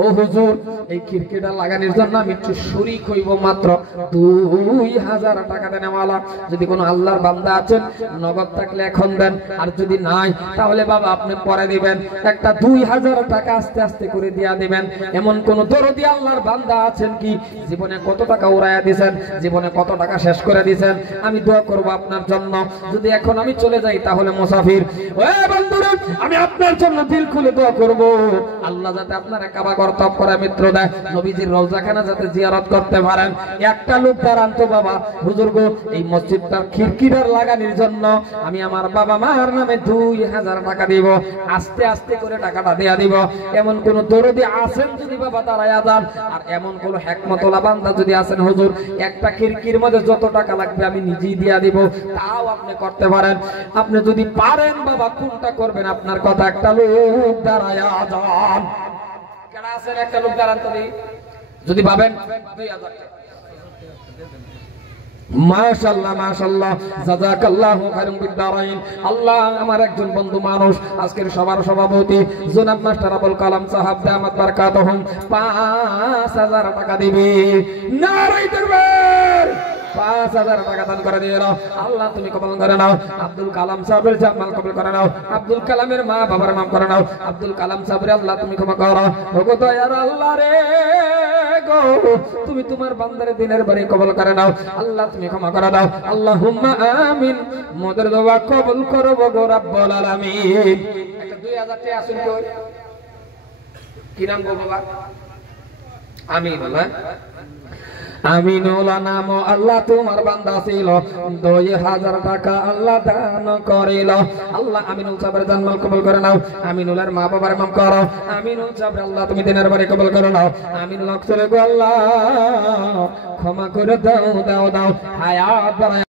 ও হুজুর এই খিড়কিটা লাগানোর জন্য আমি একটু শরীক হইব, মাত্র 2000 টাকা দেন। ওয়ালা যদি কোনো আল্লাহর বান্দা আছেন নগদ থাকলে এখন দেন, আর যদি নাই তাহলে বাবা আপনি পরে দিবেন। একটা 2000 টাকা আস্তে আস্তে করে দিয়া দিবেন। এমন কোন দরদি আল্লাহর বান্দা আছেন কি জীবনে কত টাকা উড়াইয়া দিয়েছেন, জীবনে কত টাকা শেষ করে দিয়েছেন? আমি দোয়া করব আপনার জন্য। যদি এখন আমি চলে যাই তাহলে মুসাফির। ওই বন্ধুরা আমি আপনার জন্য দিল খুলে দোয়া করব, আল্লাহ যাতে আপনার কাবা ঘর তপ করে মিত্র দেয়, নবীজির রওজাখানা যাতে জিয়ারত করতে পারেন। একটা লোক দাঁড়ান তো বাবা, হুজুর গো এই মসজিদটার খিড়কিটার লাগানোর জন্য আমি আমার বাবা মার নামে 2000 টাকা দিব, আস্তে আস্তে করে টাকাটা দেয়া দিব। এমন কোন দরদি আছেন যদি বাবা দাঁড়ায়া যান, আর এমন কোন হিকমতওয়ালা বান্দা যদি আছেন হুজুর একটা খিড়কির মধ্যে যত টাকা লাগবে আমি নিজেই দিয়া দিব, তাও আপনি করতে পারেন। আপনি যদি পারেন বাবা কোনটা করবেন আপনার কথা। একটা লোক দাঁড়ায়া যান, কেডা আছেন? একটা লোক দাঁড়ান তো যদি পাবেন 2000 টাকা। মাশাআল্লাহ মাশাআল্লাহ, জাযাকাল্লাহু খায়রান বিদ-দারাইন। আল্লাহ আমার একজন বন্ধু মানুষ, আজকের সবার সভাপতি জনাব মাস্টার আবুল কালাম সাহেব দামাত বারাকাতুহুম 5000 টাকা দিবে। নারে তাকবীর! 5000 টাকা দান করে দিয়ে নাও। আল্লাহ তুমি কবুল করে নাও। আব্দুল কালাম সাহেবের জামাল কবুল করে নাও। আব্দুল কালামের মা বাবার মাফ করে নাও। আব্দুল কালাম সাহেবের আল্লাহ তুমি ক্ষমা করো। ওগো দয়ার আল্লাহ রে গো, তুমি তোমার বান্দার দিনের বাড়ি কবুল করে নাও। আল্লাহ তুমি ক্ষমা করে দাও। আল্লাহুম্মা আমিন। মোদের দোয়া কবুল করো গো রব্বুল আলামিন। একটা 2000 টাকা আসুন কই? কি নাম গো বাবা? আমিন। না আমিনুল নাম আল্লাহ তোমার বান্দা ছিল, 2000 টাকা আল্লাহ দান করিল। আল্লাহ আমিনুল সাহেবের জান্নাত কবুল করে নাও। আমিনুলের মা বাবার মাফ করো। আমিনুল সাহেব আল্লাহ তুমি দিনের বাড়ি কবুল করে নাও। আমিনুল আল্লাহ ক্ষমা করে দাও দাও দাও, হায়াত বাড়ায়